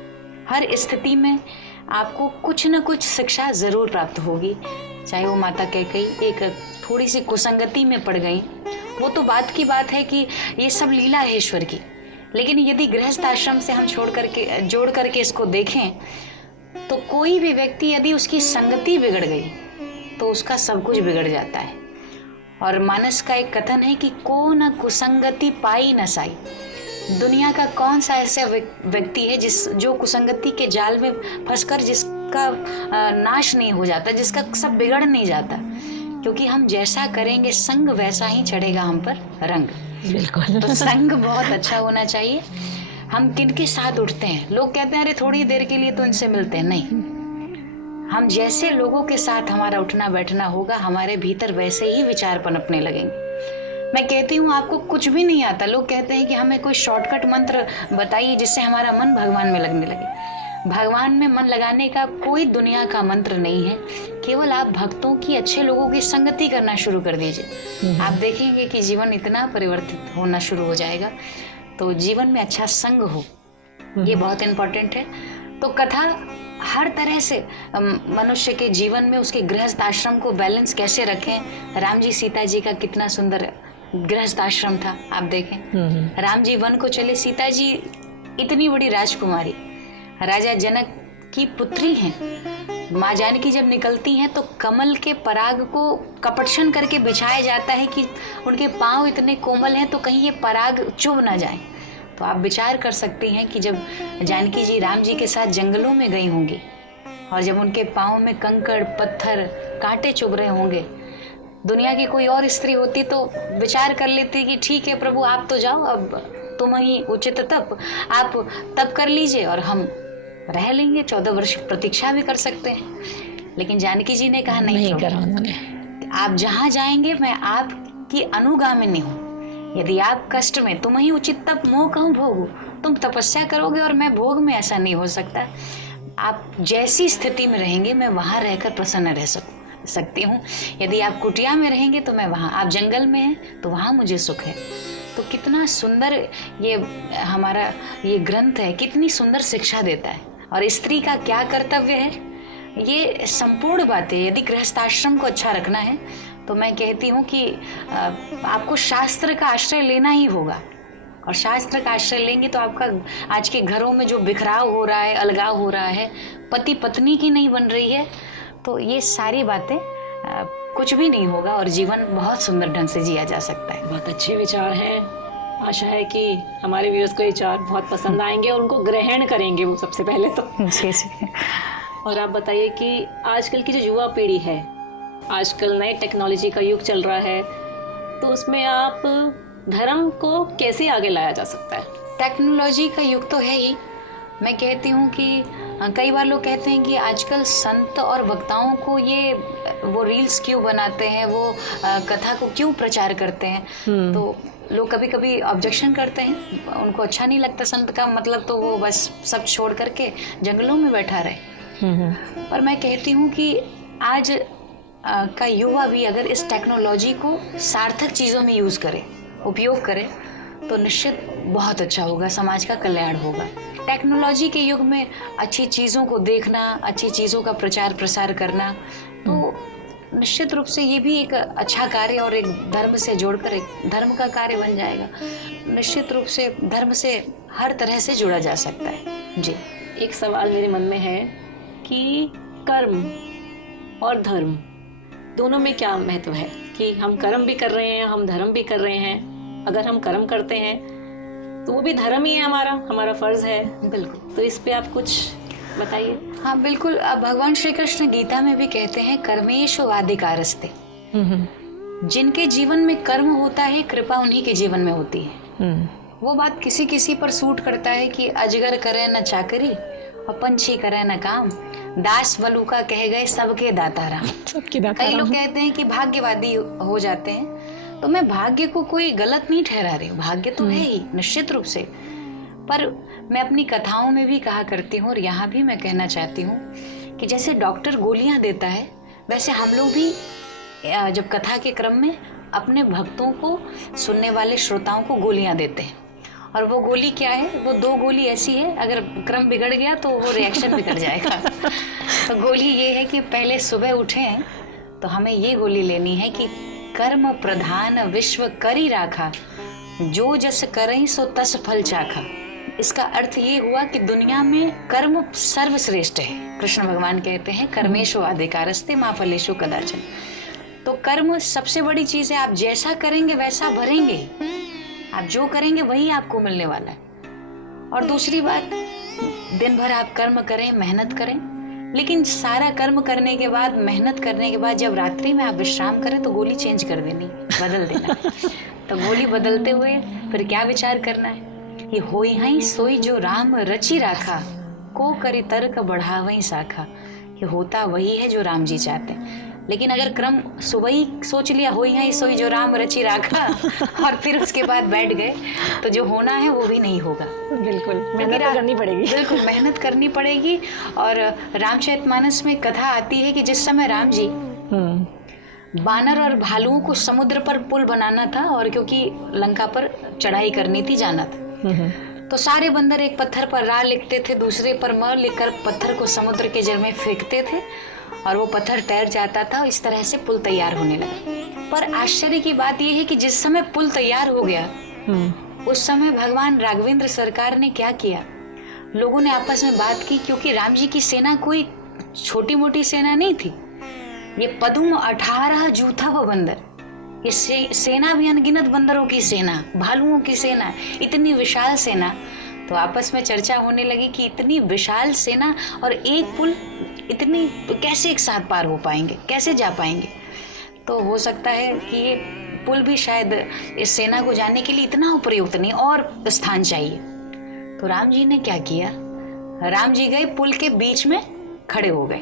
हर स्थिति में आपको कुछ न कुछ शिक्षा जरूर प्राप्त होगी। चाहे वो माता कैकेयी एक थोड़ी सी कुसंगति में पड़ गई, वो तो बात की बात है कि ये सब लीला है ईश्वर की, लेकिन यदि गृहस्थ आश्रम से हम जोड़ करके इसको देखें तो कोई भी व्यक्ति यदि उसकी संगति बिगड़ गई तो उसका सब कुछ बिगड़ जाता है। और मानस का एक कथन है कि को न कुसंगति पाई न साई। दुनिया का कौन सा ऐसा व्यक्ति है जो कुसंगति के जाल में फंसकर जिसका नाश नहीं हो जाता, जिसका सब बिगड़ नहीं जाता, क्योंकि हम जैसा करेंगे संग वैसा ही चढ़ेगा हम पर रंग। बिल्कुल। तो संग बहुत अच्छा होना चाहिए। हम किनके साथ उठते हैं, लोग कहते हैं अरे थोड़ी देर के लिए तो इनसे मिलते हैं, नहीं, हम जैसे लोगों के साथ हमारा उठना बैठना होगा, हमारे भीतर वैसे ही विचार पनपने लगेंगे। मैं कहती हूँ आपको कुछ भी नहीं आता, लोग कहते हैं कि हमें कोई शॉर्टकट मंत्र बताइए जिससे हमारा मन भगवान में लगने लगे। भगवान में मन लगाने का कोई दुनिया का मंत्र नहीं है, केवल आप भक्तों की, अच्छे लोगों की संगति करना शुरू कर दीजिए, आप देखेंगे कि जीवन इतना परिवर्तित होना शुरू हो जाएगा। तो जीवन में अच्छा संग हो, ये बहुत इम्पोर्टेंट है। तो कथा हर तरह से मनुष्य के जीवन में उसके गृहस्थ आश्रम को बैलेंस कैसे रखें। राम जी सीता जी का कितना सुंदर गृहस्थ आश्रम था, आप देखें। राम जी वन को चले, सीता जी इतनी बड़ी राजकुमारी, राजा जनक की पुत्री हैं। माँ जानकी जब निकलती हैं तो कमल के पराग को कपटशन करके बिछाया जाता है कि उनके पाँव इतने कोमल हैं तो कहीं ये पराग चुभ ना जाए। तो आप विचार कर सकती हैं कि जब जानकी जी राम जी के साथ जंगलों में गई होंगी और जब उनके पाँव में कंकड़ पत्थर कांटे चुभ रहे होंगे, दुनिया की कोई और स्त्री होती तो विचार कर लेती कि ठीक है प्रभु आप तो जाओ, अब तुम ही उचित तप, आप तप कर लीजिए और हम रह लेंगे, 14 वर्ष प्रतीक्षा भी कर सकते हैं। लेकिन जानकी जी ने कहा नहीं करा उन्होंने, आप जहाँ जाएंगे मैं आपकी अनुगामिनी हूँ, यदि आप कष्ट में, तुम ही उचित तप मोह कहूँ भोग, तुम तपस्या करोगे और मैं भोग में, ऐसा नहीं हो सकता। आप जैसी स्थिति में रहेंगे मैं वहाँ रहकर प्रसन्न रह सकती हूँ। यदि आप कुटिया में रहेंगे तो मैं वहाँ, आप जंगल में हैं तो वहाँ मुझे सुख है। तो कितना सुंदर ये हमारा ये ग्रंथ है, कितनी सुंदर शिक्षा देता है। और स्त्री का क्या कर्तव्य है, ये संपूर्ण बातें, यदि गृहस्थाश्रम को अच्छा रखना है तो मैं कहती हूँ कि आपको शास्त्र का आश्रय लेना ही होगा। और शास्त्र का आश्रय लेंगे तो आपका आज के घरों में जो बिखराव हो रहा है, अलगाव हो रहा है, पति पत्नी की नहीं बन रही है, तो ये सारी बातें कुछ भी नहीं होगा और जीवन बहुत सुंदर ढंग से जिया जा सकता है। बहुत अच्छे विचार हैं। आशा है कि हमारे व्यूअर्स को ये विचार बहुत पसंद आएंगे और उनको ग्रहण करेंगे वो सबसे पहले तो। जी जी। और आप बताइए कि आजकल की जो युवा पीढ़ी है, आजकल नए टेक्नोलॉजी का युग चल रहा है, तो उसमें आप धर्म को कैसे आगे लाया जा सकता है? टेक्नोलॉजी का युग तो है ही। मैं कहती हूँ कि कई बार लोग कहते हैं कि आजकल संत और वक्ताओं को ये वो रील्स क्यों बनाते हैं, वो कथा को क्यों प्रचार करते हैं। तो लोग कभी कभी ऑब्जेक्शन करते हैं, उनको अच्छा नहीं लगता संत का मतलब, तो वो बस सब छोड़ करके जंगलों में बैठा रहे। पर मैं कहती हूँ कि आज का युवा भी अगर इस टेक्नोलॉजी को सार्थक चीज़ों में यूज़ करे, उपयोग करे, तो निश्चित बहुत अच्छा होगा, समाज का कल्याण होगा। टेक्नोलॉजी के युग में अच्छी चीज़ों को देखना, अच्छी चीज़ों का प्रचार प्रसार करना, तो निश्चित रूप से ये भी एक अच्छा कार्य और एक धर्म से जोड़कर एक धर्म का कार्य बन जाएगा। निश्चित रूप से धर्म से हर तरह से जुड़ा जा सकता है। जी, एक सवाल मेरे मन में है कि कर्म और धर्म दोनों में क्या महत्व है, कि हम कर्म भी कर रहे हैं, हम धर्म भी कर रहे हैं। अगर हम कर्म करते हैं तो वो भी धर्म ही है, हमारा फर्ज है। बिल्कुल। तो इस पे आप कुछ बताइए। हाँ बिल्कुल। अब भगवान श्री कृष्ण गीता में भी कहते हैं कर्मेषु अधिकारस्ते। जिनके जीवन में कर्म होता है कृपा उन्हीं के जीवन में होती है। वो बात किसी किसी पर सूट करता है कि अजगर करे न चाकरी और पंछी करे न काम, दास बलूका कह गए सबके दाता राम। कई लोग कहते हैं कि भाग्यवादी हो जाते हैं, तो मैं भाग्य को कोई गलत नहीं ठहरा रही हूँ, भाग्य तो है ही निश्चित रूप से। पर मैं अपनी कथाओं में भी कहा करती हूँ और यहाँ भी मैं कहना चाहती हूँ कि जैसे डॉक्टर गोलियाँ देता है, वैसे हम लोग भी जब कथा के क्रम में अपने भक्तों को, सुनने वाले श्रोताओं को गोलियाँ देते हैं। और वो गोली क्या है? वो 2 गोली ऐसी है, अगर क्रम बिगड़ गया तो वो रिएक्शन बिगड़ जाएगा। तो गोली ये है कि पहले सुबह उठे हैं तो हमें ये गोली लेनी है कि कर्म प्रधान विश्व करी राखा, जो जस करई सो तस फल चाखा। इसका अर्थ ये हुआ कि दुनिया में कर्म सर्वश्रेष्ठ है। कृष्ण भगवान कहते हैं कर्मेषु अधिकारस्ते मा फलेषु कदाचन। तो कर्म सबसे बड़ी चीज है। आप जैसा करेंगे वैसा भरेंगे, आप जो करेंगे वही आपको मिलने वाला है। और दूसरी बात, दिन भर आप कर्म करें, मेहनत करें, लेकिन सारा कर्म करने के बाद, मेहनत करने के बाद जब रात्रि में आप विश्राम करें तो गोली चेंज कर देनी, बदल देना। तो गोली बदलते हुए फिर क्या विचार करना है कि होई हई सोई जो राम रची राखा, को करी तर्क बढ़ावई शाखा। कि होता वही है जो राम जी चाहते हैं। लेकिन अगर क्रम सुबह ही सोच लिया होई है सोई जो राम रची राखा और फिर उसके बाद बैठ गए तो जो होना है वो भी नहीं होगा। बिल्कुल मेहनत करनी पड़ेगी। बिल्कुल मेहनत करनी पड़ेगी। और रामचरितमानस में कथा आती है कि जिस समय राम जी बानर और भालुओं को समुद्र पर पुल बनाना था, और क्योंकि लंका पर चढ़ाई करनी थी, जाना था, तो सारे बंदर एक पत्थर पर रा लिखते थे, दूसरे पर म लिखकर पत्थर को समुद्र के जल में फेंकते थे और वो पत्थर तैर जाता था। इस तरह से पुल तैयार होने लगा। पर आश्चर्य की बात यह है कि जिस समय पुल तैयार हो गया उस समय भगवान राघवेंद्र सरकार ने क्या किया, लोगों ने आपस में बात की, क्योंकि राम जी की सेना कोई छोटी मोटी सेना नहीं थी। ये पदुम 18 जूथा व बंदर, ये सेना भी अनगिनत बंदरों की सेना, भालुओं की सेना, इतनी विशाल सेना। तो आपस में चर्चा होने लगी कि इतनी विशाल सेना और एक पुल, इतनी कैसे एक साथ पार हो पाएंगे, कैसे जा पाएंगे। तो हो सकता है कि ये पुल भी शायद इस सेना को जाने के लिए इतना उपयुक्त नहीं, और स्थान चाहिए। तो राम जी ने क्या किया, राम जी गए पुल के बीच में खड़े हो गए।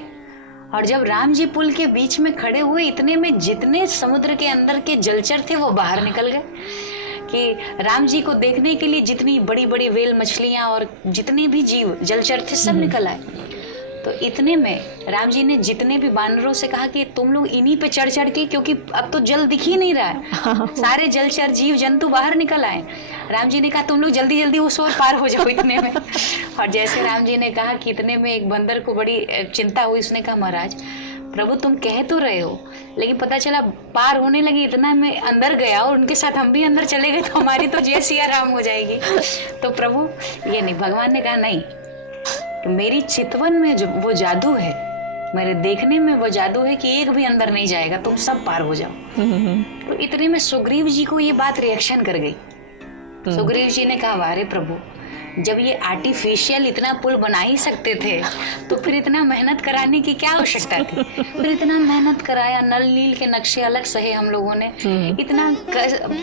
और जब राम जी पुल के बीच में खड़े हुए, इतने में जितने समुद्र के अंदर के जलचर थे वो बाहर निकल गए। कि राम जी को देखने के लिए जितनी बड़ी बड़ी व्हेल मछलियां और जितने भी जीव जलचर थे सब निकल आए। तो इतने में राम जी ने जितने भी बानरों से कहा कि तुम लोग इन्हीं पे चढ़ चढ़ के, क्योंकि अब तो जल दिख ही नहीं रहा है, सारे जलचर जीव जंतु बाहर निकल आए। राम जी ने कहा तुम लोग जल्दी जल्दी उस ओर पार हो जाओ इतने में। और जैसे राम जी ने कहा कि इतने में एक बंदर को बड़ी चिंता हुई। उसने कहा महाराज प्रभु तुम कह तो रहे हो, लेकिन पता चला पार होने लगी, इतना मैं अंदर गया और उनके साथ हम भी अंदर चले गए तो हमारी तो जय सिया राम हो जाएगी। तो प्रभु ये नहीं, भगवान ने कहा नहीं, तो मेरी चितवन में जो वो जादू है, मेरे देखने में वो जादू है कि एक भी अंदर नहीं जाएगा, तुम सब पार हो जाओ। तो इतने में सुग्रीव जी को ये बात रिएक्शन कर गई। सुग्रीव जी ने कहा वारे प्रभु, जब ये आर्टिफिशियल इतना पुल बना ही सकते थे तो फिर इतना मेहनत कराने की क्या आवश्यकता थी। फिर इतना मेहनत कराया, नल नील के नक्शे अलग सहे हम लोगों ने, इतना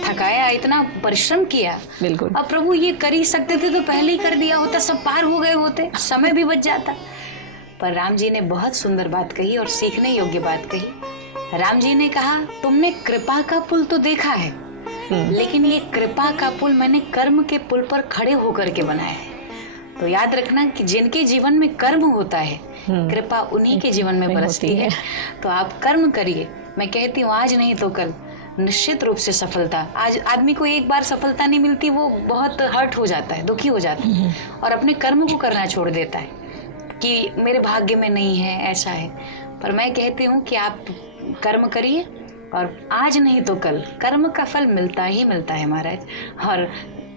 थकाया, इतना परिश्रम किया। बिल्कुल। अब प्रभु ये कर ही सकते थे तो पहले ही कर दिया होता, सब पार हो गए होते, समय भी बच जाता। पर राम जी ने बहुत सुंदर बात कही और सीखने योग्य बात कही। राम जी ने कहा तुमने कृपा का पुल तो देखा है, लेकिन ये कृपा का पुल मैंने कर्म के पुल पर खड़े होकर के बनाया है। तो याद रखना कि जिनके जीवन में कर्म होता है कृपा उन्हीं के जीवन में बरसती है। तो आप कर्म करिए। मैं कहती हूँ आज नहीं तो कल निश्चित रूप से सफलता। आज आदमी को एक बार सफलता नहीं मिलती, वो बहुत हर्ट हो जाता है, दुखी हो जाता है और अपने कर्म को करना छोड़ देता है कि मेरे भाग्य में नहीं है, ऐसा है। पर मैं कहती हूँ कि आप कर्म करिए और आज नहीं तो कल कर्म का फल मिलता ही मिलता है महाराज, और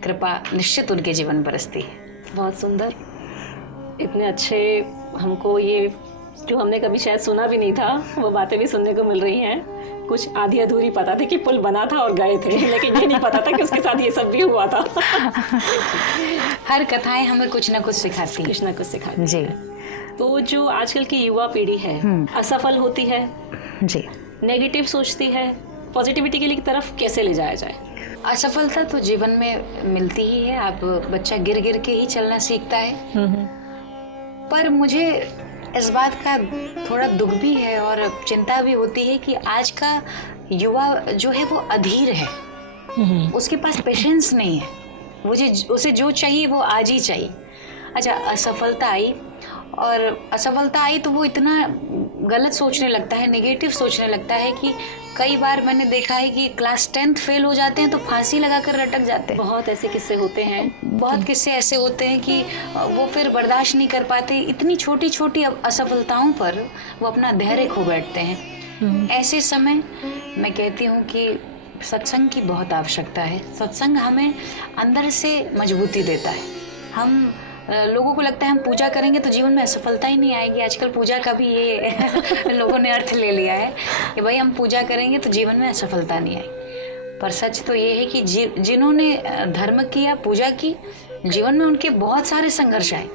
कृपा निश्चित उनके जीवन बरसती है। बहुत सुंदर, इतने अच्छे हमको ये जो हमने कभी शायद सुना भी नहीं था वो बातें भी सुनने को मिल रही हैं। कुछ आधी अधूरी पता थी कि पुल बना था और गए थे, लेकिन ये नहीं पता था कि उसके साथ ये सब भी हुआ था। हर कथाएं हमें कुछ ना कुछ सिखाती हैं। कुछ ना कुछ सिखाती जी। तो जो आजकल की युवा पीढ़ी है असफल होती है जी, नेगेटिव सोचती है, पॉजिटिविटी की तरफ कैसे ले जाया जाए? असफलता तो जीवन में मिलती ही है। आप बच्चा गिर गिर के ही चलना सीखता है। पर मुझे इस बात का थोड़ा दुख भी है और चिंता भी होती है कि आज का युवा जो है वो अधीर है। उसके पास पेशेंस नहीं है। उसे जो चाहिए वो आज ही चाहिए। अच्छा, असफलता आई तो वो इतना गलत सोचने लगता है, नेगेटिव सोचने लगता है कि कई बार मैंने देखा है कि क्लास 10th फेल हो जाते हैं तो फांसी लगाकर लटक जाते हैं। बहुत ऐसे किस्से होते हैं। बहुत किस्से ऐसे होते हैं कि वो फिर बर्दाश्त नहीं कर पाते। इतनी छोटी छोटी असफलताओं पर वो अपना धैर्य खो बैठते हैं। ऐसे समय मैं कहती हूँ कि सत्संग की बहुत आवश्यकता है। सत्संग हमें अंदर से मजबूती देता है। हम लोगों को लगता है हम पूजा करेंगे तो जीवन में असफलता ही नहीं आएगी। आजकल पूजा का भी ये लोगों ने अर्थ ले लिया है कि भाई हम पूजा करेंगे तो जीवन में असफलता नहीं आएगी। पर सच तो ये है कि जिन्होंने धर्म किया, पूजा की, जीवन में उनके बहुत सारे संघर्ष आए।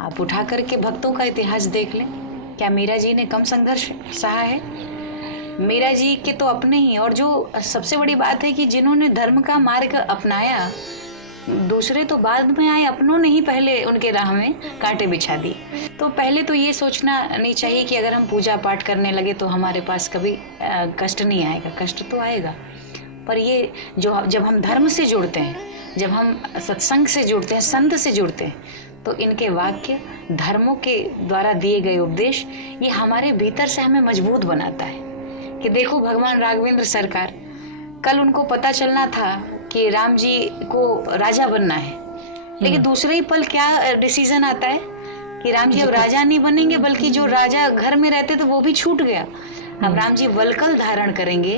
आप उठा करके भक्तों का इतिहास देख लें। क्या मीरा जी ने कम संघर्ष सहा है? मीरा जी के तो अपने ही, और जो सबसे बड़ी बात है कि जिन्होंने धर्म का मार्ग अपनाया, दूसरे तो बाद में आए, अपनों ने ही पहले उनके राह में कांटे बिछा दिए। तो पहले तो ये सोचना नहीं चाहिए कि अगर हम पूजा पाठ करने लगे तो हमारे पास कभी कष्ट नहीं आएगा। कष्ट तो आएगा, पर ये जब हम धर्म से जुड़ते हैं, जब हम सत्संग से जुड़ते हैं, संत से जुड़ते हैं, तो इनके वाक्य, धर्मों के द्वारा दिए गए उपदेश, ये हमारे भीतर से हमें मजबूत बनाता है। कि देखो भगवान राघवेंद्र सरकार, कल उनको पता चलना था कि राम जी को राजा बनना है, लेकिन दूसरे ही पल क्या डिसीजन आता है कि राम जी अब राजा नहीं बनेंगे, बल्कि जो राजा घर में रहते थे वो भी छूट गया। अब राम जी वलकल धारण करेंगे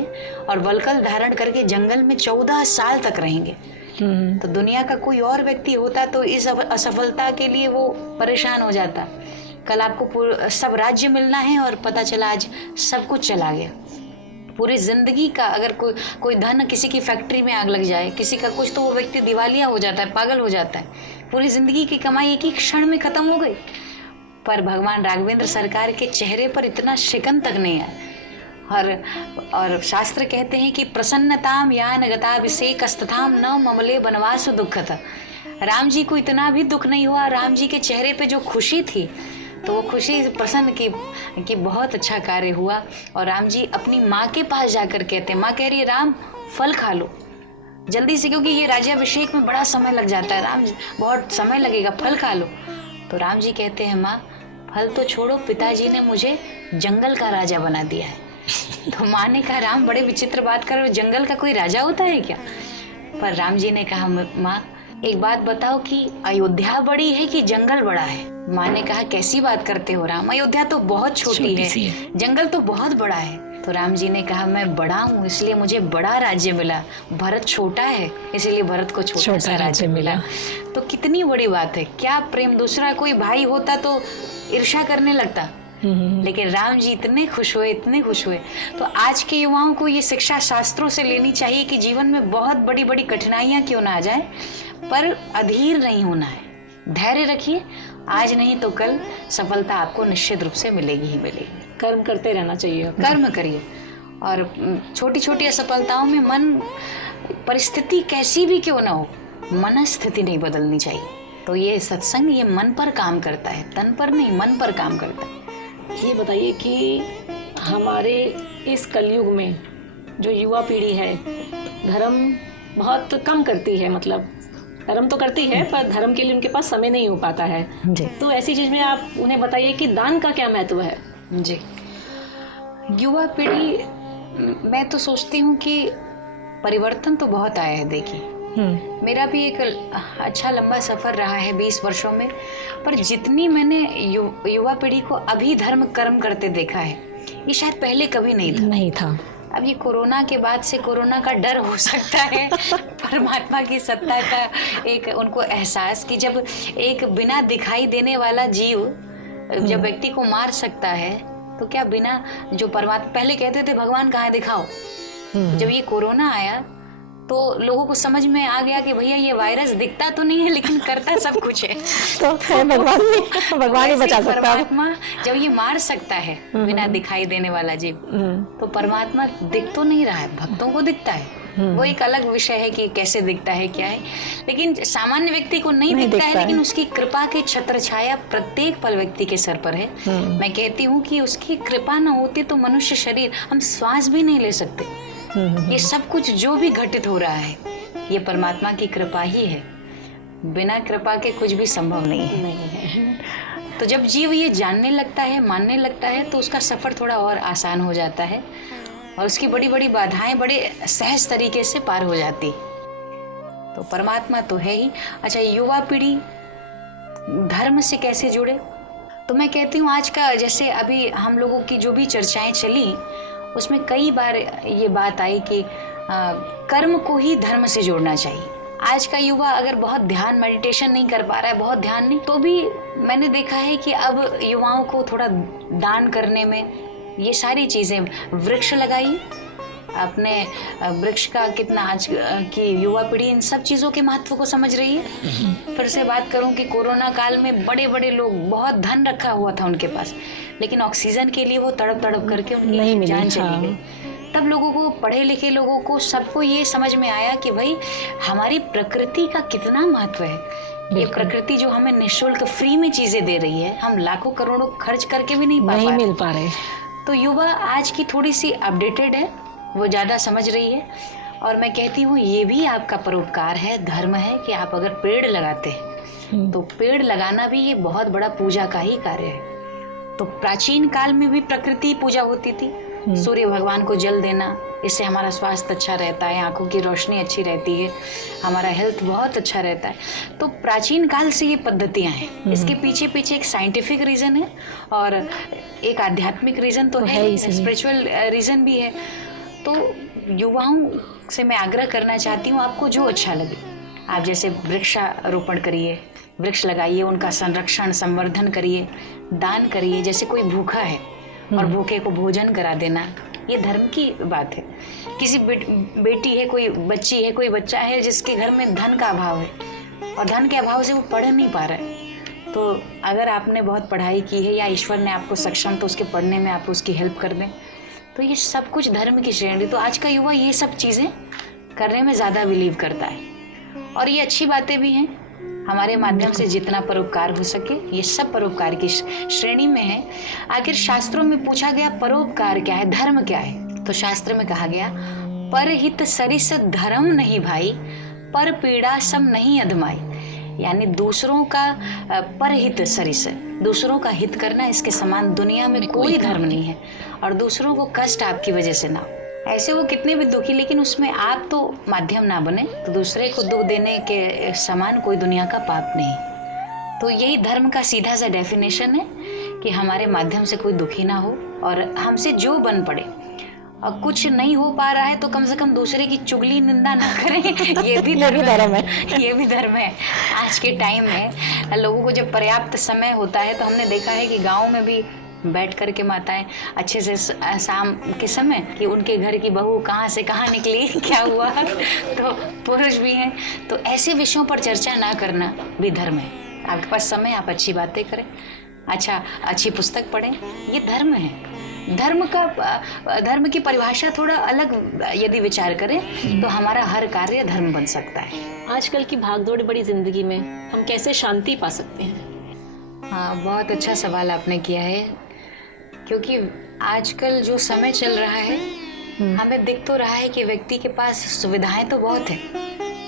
और वलकल धारण करके जंगल में 14 साल तक रहेंगे। तो दुनिया का कोई और व्यक्ति होता तो इस असफलता के लिए वो परेशान हो जाता। कल आपको सब राज्य मिलना है और पता चला आज सब कुछ चला गया। पूरी जिंदगी का अगर कोई धन, किसी की फैक्ट्री में आग लग जाए, किसी का कुछ, तो वो व्यक्ति दिवालिया हो जाता है, पागल हो जाता है। पूरी जिंदगी की कमाई एक ही क्षण में खत्म हो गई। पर भगवान राघवेंद्र सरकार के चेहरे पर इतना शिकन तक नहीं आया। और शास्त्र कहते हैं कि प्रसन्नताम यान गताभिषेकस्तथाम न ममले वनवास दुःखत। राम जी को इतना भी दुख नहीं हुआ। राम जी के चेहरे पे जो खुशी थी, तो वो खुशी प्रसन्न की बहुत अच्छा कार्य हुआ। और राम जी अपनी माँ के पास जाकर कहते हैं, माँ कह रही है राम फल खा लो जल्दी से, क्योंकि ये राज्याभिषेक में बड़ा समय लग जाता है, राम बहुत समय लगेगा, फल खा लो। तो राम जी कहते हैं, माँ फल तो छोड़ो, पिताजी ने मुझे जंगल का राजा बना दिया है। तो माँ ने कहा, राम बड़े विचित्र बात कर रहे हो, जंगल का कोई राजा होता है क्या? पर राम जी ने कहा, माँ एक बात बताओ कि अयोध्या बड़ी है कि जंगल बड़ा है? माँ ने कहा, कैसी बात करते हो राम, अयोध्या तो बहुत छोटी है, जंगल तो बहुत बड़ा है। तो राम जी ने कहा, मैं बड़ा हूँ इसलिए मुझे बड़ा राज्य मिला, भरत छोटा है इसलिए भरत को छोटा सा राज्य मिला। तो कितनी बड़ी बात है। क्या प्रेम! दूसरा कोई भाई होता तो ईर्ष्या करने लगता, लेकिन राम जी इतने खुश हुए, इतने खुश हुए। तो आज के युवाओं को ये शिक्षा शास्त्रों से लेनी चाहिए कि जीवन में बहुत बड़ी बड़ी कठिनाइयां क्यों ना आ जाए, पर अधीर नहीं होना है। धैर्य रखिए, आज नहीं तो कल सफलता आपको निश्चित रूप से मिलेगी ही मिलेगी। कर्म करते रहना चाहिए, कर्म करिए। और छोटी छोटी असफलताओं में मन, परिस्थिति कैसी भी क्यों ना हो, मनस्थिति नहीं बदलनी चाहिए। तो ये सत्संग, ये मन पर काम करता है, तन पर नहीं, मन पर काम करता है। ये बताइए कि हमारे इस कलयुग में जो युवा पीढ़ी है, धर्म बहुत कम करती है, मतलब धर्म तो करती है पर धर्म के लिए उनके पास समय नहीं हो पाता है जी। तो ऐसी चीज में आप उन्हें बताइए कि दान का क्या महत्व है? जी, युवा पीढ़ी, मैं तो सोचती हूँ कि परिवर्तन तो बहुत आया है। देखिए, मेरा भी एक अच्छा लंबा सफर रहा है 20 वर्षों में, पर जितनी मैंने युवा पीढ़ी को अभी धर्म कर्म करते देखा है, ये शायद पहले कभी नहीं था। अब ये कोरोना के बाद से, कोरोना का डर हो सकता है, परमात्मा की सत्ता का एक उनको एहसास कि जब एक बिना दिखाई देने वाला जीव जब व्यक्ति को मार सकता है, तो क्या बिना जो परमात्मा, पहले कहते थे भगवान कहाँ दिखाओ, जब ये कोरोना आया तो लोगों को समझ में आ गया कि भैया ये वायरस दिखता तो नहीं है लेकिन करता सब कुछ है। तो फिर भगवान ही बचा सकता है। परमात्मा जब ये मार सकता है बिना दिखाई देने वाला जीव, तो परमात्मा दिख तो नहीं रहा है, भक्तों को दिखता है। वो एक अलग विषय है कि कैसे दिखता है क्या है, लेकिन सामान्य व्यक्ति को नहीं दिखता है, लेकिन उसकी कृपा की छत्र छाया प्रत्येक पल व्यक्ति के सर पर है। मैं कहती हूँ कि उसकी कृपा न होती तो मनुष्य शरीर, हम श्वास भी नहीं ले सकते। ये सब कुछ जो भी घटित हो रहा है ये परमात्मा की कृपा ही है, बिना कृपा के कुछ भी संभव नहीं है। तो जब जीव ये जानने लगता है, मानने लगता है, तो उसका सफर थोड़ा और आसान हो जाता है और उसकी बड़ी बड़ी बाधाएं बड़े सहज तरीके से पार हो जाती। तो परमात्मा तो है ही। अच्छा, युवा पीढ़ी धर्म से कैसे जुड़े? तो मैं कहती हूँ आज का, जैसे अभी हम लोगों की जो भी चर्चाएं चली उसमें कई बार ये बात आई कि कर्म को ही धर्म से जोड़ना चाहिए। आज का युवा अगर बहुत ध्यान, मेडिटेशन नहीं कर पा रहा है, बहुत ध्यान नहीं, तो भी मैंने देखा है कि अब युवाओं को थोड़ा दान करने में, ये सारी चीज़ें, वृक्ष लगाइए, अपने वृक्ष का कितना आज की युवा पीढ़ी इन सब चीज़ों के महत्व को समझ रही है। फिर से बात करूं कि कोरोना काल में बड़े बड़े लोग, बहुत धन रखा हुआ था उनके पास, लेकिन ऑक्सीजन के लिए वो तड़प तड़प करके उनकी जान चली गई। तब लोगों को, पढ़े लिखे लोगों को, सबको ये समझ में आया कि भाई हमारी प्रकृति का कितना महत्व है। ये प्रकृति जो हमें निःशुल्क फ्री में चीज़ें दे रही है, हम लाखों करोड़ों खर्च करके भी नहीं मिल पा रहे। तो युवा आज की थोड़ी सी अपडेटेड है, वो ज़्यादा समझ रही है। और मैं कहती हूँ ये भी आपका परोपकार है, धर्म है कि आप अगर पेड़ लगाते हैं तो पेड़ लगाना भी ये बहुत बड़ा पूजा का ही कार्य है। तो प्राचीन काल में भी प्रकृति पूजा होती थी, सूर्य भगवान को जल देना, इससे हमारा स्वास्थ्य अच्छा रहता है, आंखों की रोशनी अच्छी रहती है, हमारा हेल्थ बहुत अच्छा रहता है। तो प्राचीन काल से ये पद्धतियाँ हैं। इसके पीछे पीछे एक साइंटिफिक रीज़न है और एक आध्यात्मिक रीज़न तो है, स्पिरिचुअल रीज़न भी है। तो युवाओं से मैं आग्रह करना चाहती हूँ, आपको जो अच्छा लगे, आप जैसे वृक्षारोपण करिए, वृक्ष लगाइए, उनका संरक्षण, संवर्धन करिए, दान करिए। जैसे कोई भूखा है और भूखे को भोजन करा देना, ये धर्म की बात है। किसी बेटी है, कोई बच्ची है, कोई बच्चा है जिसके घर में धन का अभाव है और धन के अभाव से वो पढ़ नहीं पा रहा है, तो अगर आपने बहुत पढ़ाई की है या ईश्वर ने आपको सक्षम, तो उसके पढ़ने में आप उसकी हेल्प कर दें, तो ये सब कुछ धर्म की श्रेणी। तो आज का युवा ये सब चीज़ें करने में ज़्यादा बिलीव करता है और ये अच्छी बातें भी हैं। हमारे माध्यम से जितना परोपकार हो सके, ये सब परोपकार की श्रेणी में है। आखिर शास्त्रों में पूछा गया परोपकार क्या है, धर्म क्या है, तो शास्त्र में कहा गया परहित सरिस धर्म नहीं भाई, पर पीड़ा सम नहीं अधमाई। यानी दूसरों का परहित सरिस, दूसरों का हित करना, इसके समान दुनिया में कोई धर्म नहीं है। और दूसरों को कष्ट आपकी वजह से ना हो, ऐसे वो कितने भी दुखी, लेकिन उसमें आप तो माध्यम ना बने, तो दूसरे को दुख देने के समान कोई दुनिया का पाप नहीं। तो यही धर्म का सीधा सा डेफिनेशन है कि हमारे माध्यम से कोई दुखी ना हो और हमसे जो बन पड़े, और कुछ नहीं हो पा रहा है तो कम से कम दूसरे की चुगली निंदा ना करें। ये भी धर्म है। ये भी धर्म है। आज के टाइम में लोगों को जब पर्याप्त समय होता है, तो हमने देखा है कि गाँव में भी बैठ कर के माताएं अच्छे से शाम के समय कि उनके घर की बहू कहाँ से कहाँ निकली, क्या हुआ, तो पुरुष भी हैं। तो ऐसे विषयों पर चर्चा ना करना भी धर्म है। आपके पास समय, आप अच्छी बातें करें, अच्छी पुस्तक पढ़ें, ये धर्म है। धर्म की परिभाषा थोड़ा अलग यदि विचार करें तो हमारा हर कार्य धर्म बन सकता है। आजकल की भागदौड़ बड़ी जिंदगी में हम कैसे शांति पा सकते हैं? हाँ, बहुत अच्छा सवाल आपने किया है, क्योंकि आजकल जो समय चल रहा है, हमें दिख तो रहा है कि व्यक्ति के पास सुविधाएं तो बहुत है,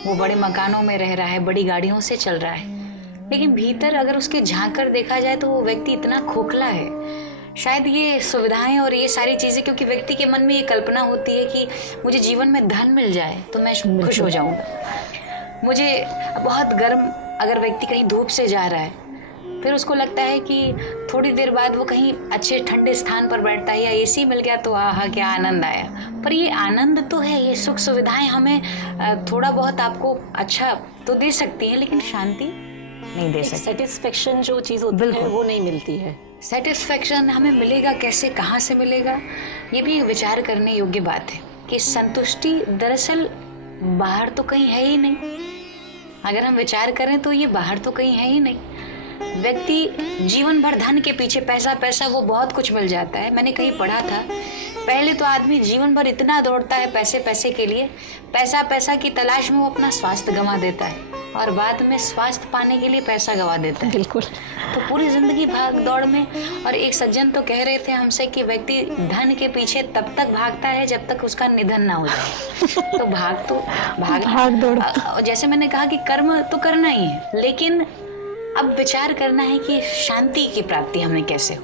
वो बड़े मकानों में रह रहा है, बड़ी गाड़ियों से चल रहा है, लेकिन भीतर अगर उसके झांक कर देखा जाए तो वो व्यक्ति इतना खोखला है। शायद ये सुविधाएं और ये सारी चीज़ें, क्योंकि व्यक्ति के मन में ये कल्पना होती है कि मुझे जीवन में धन मिल जाए तो मैं खुश हो जाऊंगा। मुझे बहुत गर्म, अगर व्यक्ति कहीं धूप से जा रहा है, फिर उसको लगता है कि थोड़ी देर बाद वो कहीं अच्छे ठंडे स्थान पर बैठता है या एसी मिल गया तो आहा क्या आनंद आया। पर ये आनंद तो है, ये सुख सुविधाएं हमें थोड़ा बहुत आपको अच्छा तो दे सकती हैं, लेकिन शांति नहीं दे सकती। सेटिस्फेक्शन जो चीज़ होती है वो नहीं मिलती है। सेटिस्फेक्शन हमें मिलेगा कैसे, कहाँ से मिलेगा, ये भी विचार करने योग्य बात है कि संतुष्टि दरअसल बाहर तो कहीं है ही नहीं। अगर हम विचार करें तो ये बाहर तो कहीं है ही नहीं। व्यक्ति जीवन भर धन के पीछे, पैसा पैसा, वो बहुत कुछ मिल जाता है। मैंने कहीं पढ़ा था, पहले तो आदमी जीवन भर इतना दौड़ता है पैसे पैसे के लिए, पैसा पैसा की तलाश में वो अपना स्वास्थ्य गंवा देता है, और बाद में स्वास्थ्य पाने के लिए पैसा गंवा देता है। बिल्कुल। तो पूरी जिंदगी भाग दौड़ में। और एक सज्जन तो कह रहे थे हमसे कि व्यक्ति धन के पीछे तब तक भागता है जब तक उसका निधन ना हो जाए। तो भाग दौड़। जैसे मैंने कहा कि कर्म तो करना ही है, लेकिन अब विचार करना है कि शांति की प्राप्ति हमें कैसे हो।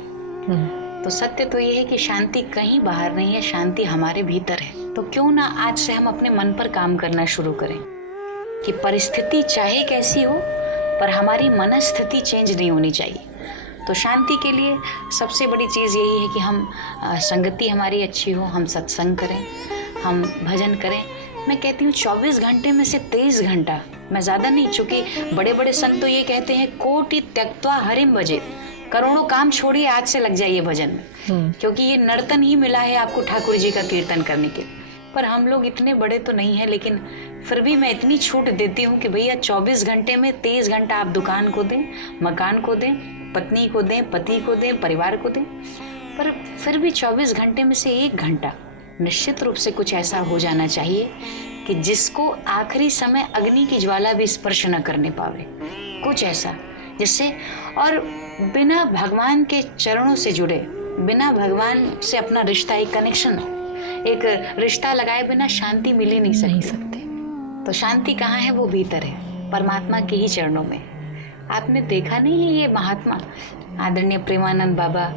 तो सत्य तो ये है कि शांति कहीं बाहर नहीं है, शांति हमारे भीतर है। तो क्यों ना आज से हम अपने मन पर काम करना शुरू करें कि परिस्थिति चाहे कैसी हो, पर हमारी मनस्थिति चेंज नहीं होनी चाहिए। तो शांति के लिए सबसे बड़ी चीज़ यही है कि हम संगति हमारी अच्छी हो, हम सत्संग करें, हम भजन करें। मैं कहती हूँ 24 घंटे में से 23 घंटा, मैं ज़्यादा नहीं, चूँकि बड़े बड़े संत तो ये कहते हैं कोटि त्यक्त्वा हरिम भजेत, करोड़ों काम छोड़िए, आज से लग जाइए भजन में, क्योंकि ये नर्तन ही मिला है आपको ठाकुर जी का कीर्तन करने के। पर हम लोग इतने बड़े तो नहीं हैं, लेकिन फिर भी मैं इतनी छूट देती हूँ कि भैया 24 घंटे में 23 घंटा आप दुकान को दें, मकान को दें, पत्नी को दें, पति को दें, परिवार को दें, पर फिर भी 24 घंटे में से 1 घंटा निश्चित रूप से कुछ ऐसा हो जाना चाहिए कि जिसको आखिरी समय अग्नि की ज्वाला भी स्पर्श न करने पावे। कुछ ऐसा जिससे, और बिना भगवान के चरणों से जुड़े, बिना भगवान से अपना रिश्ता, एक कनेक्शन, एक रिश्ता लगाए बिना शांति मिल ही नहीं सकती। तो शांति कहाँ है? वो भीतर है, परमात्मा के ही चरणों में। आपने देखा नहीं है ये महात्मा आदरणीय प्रेमानंद बाबा,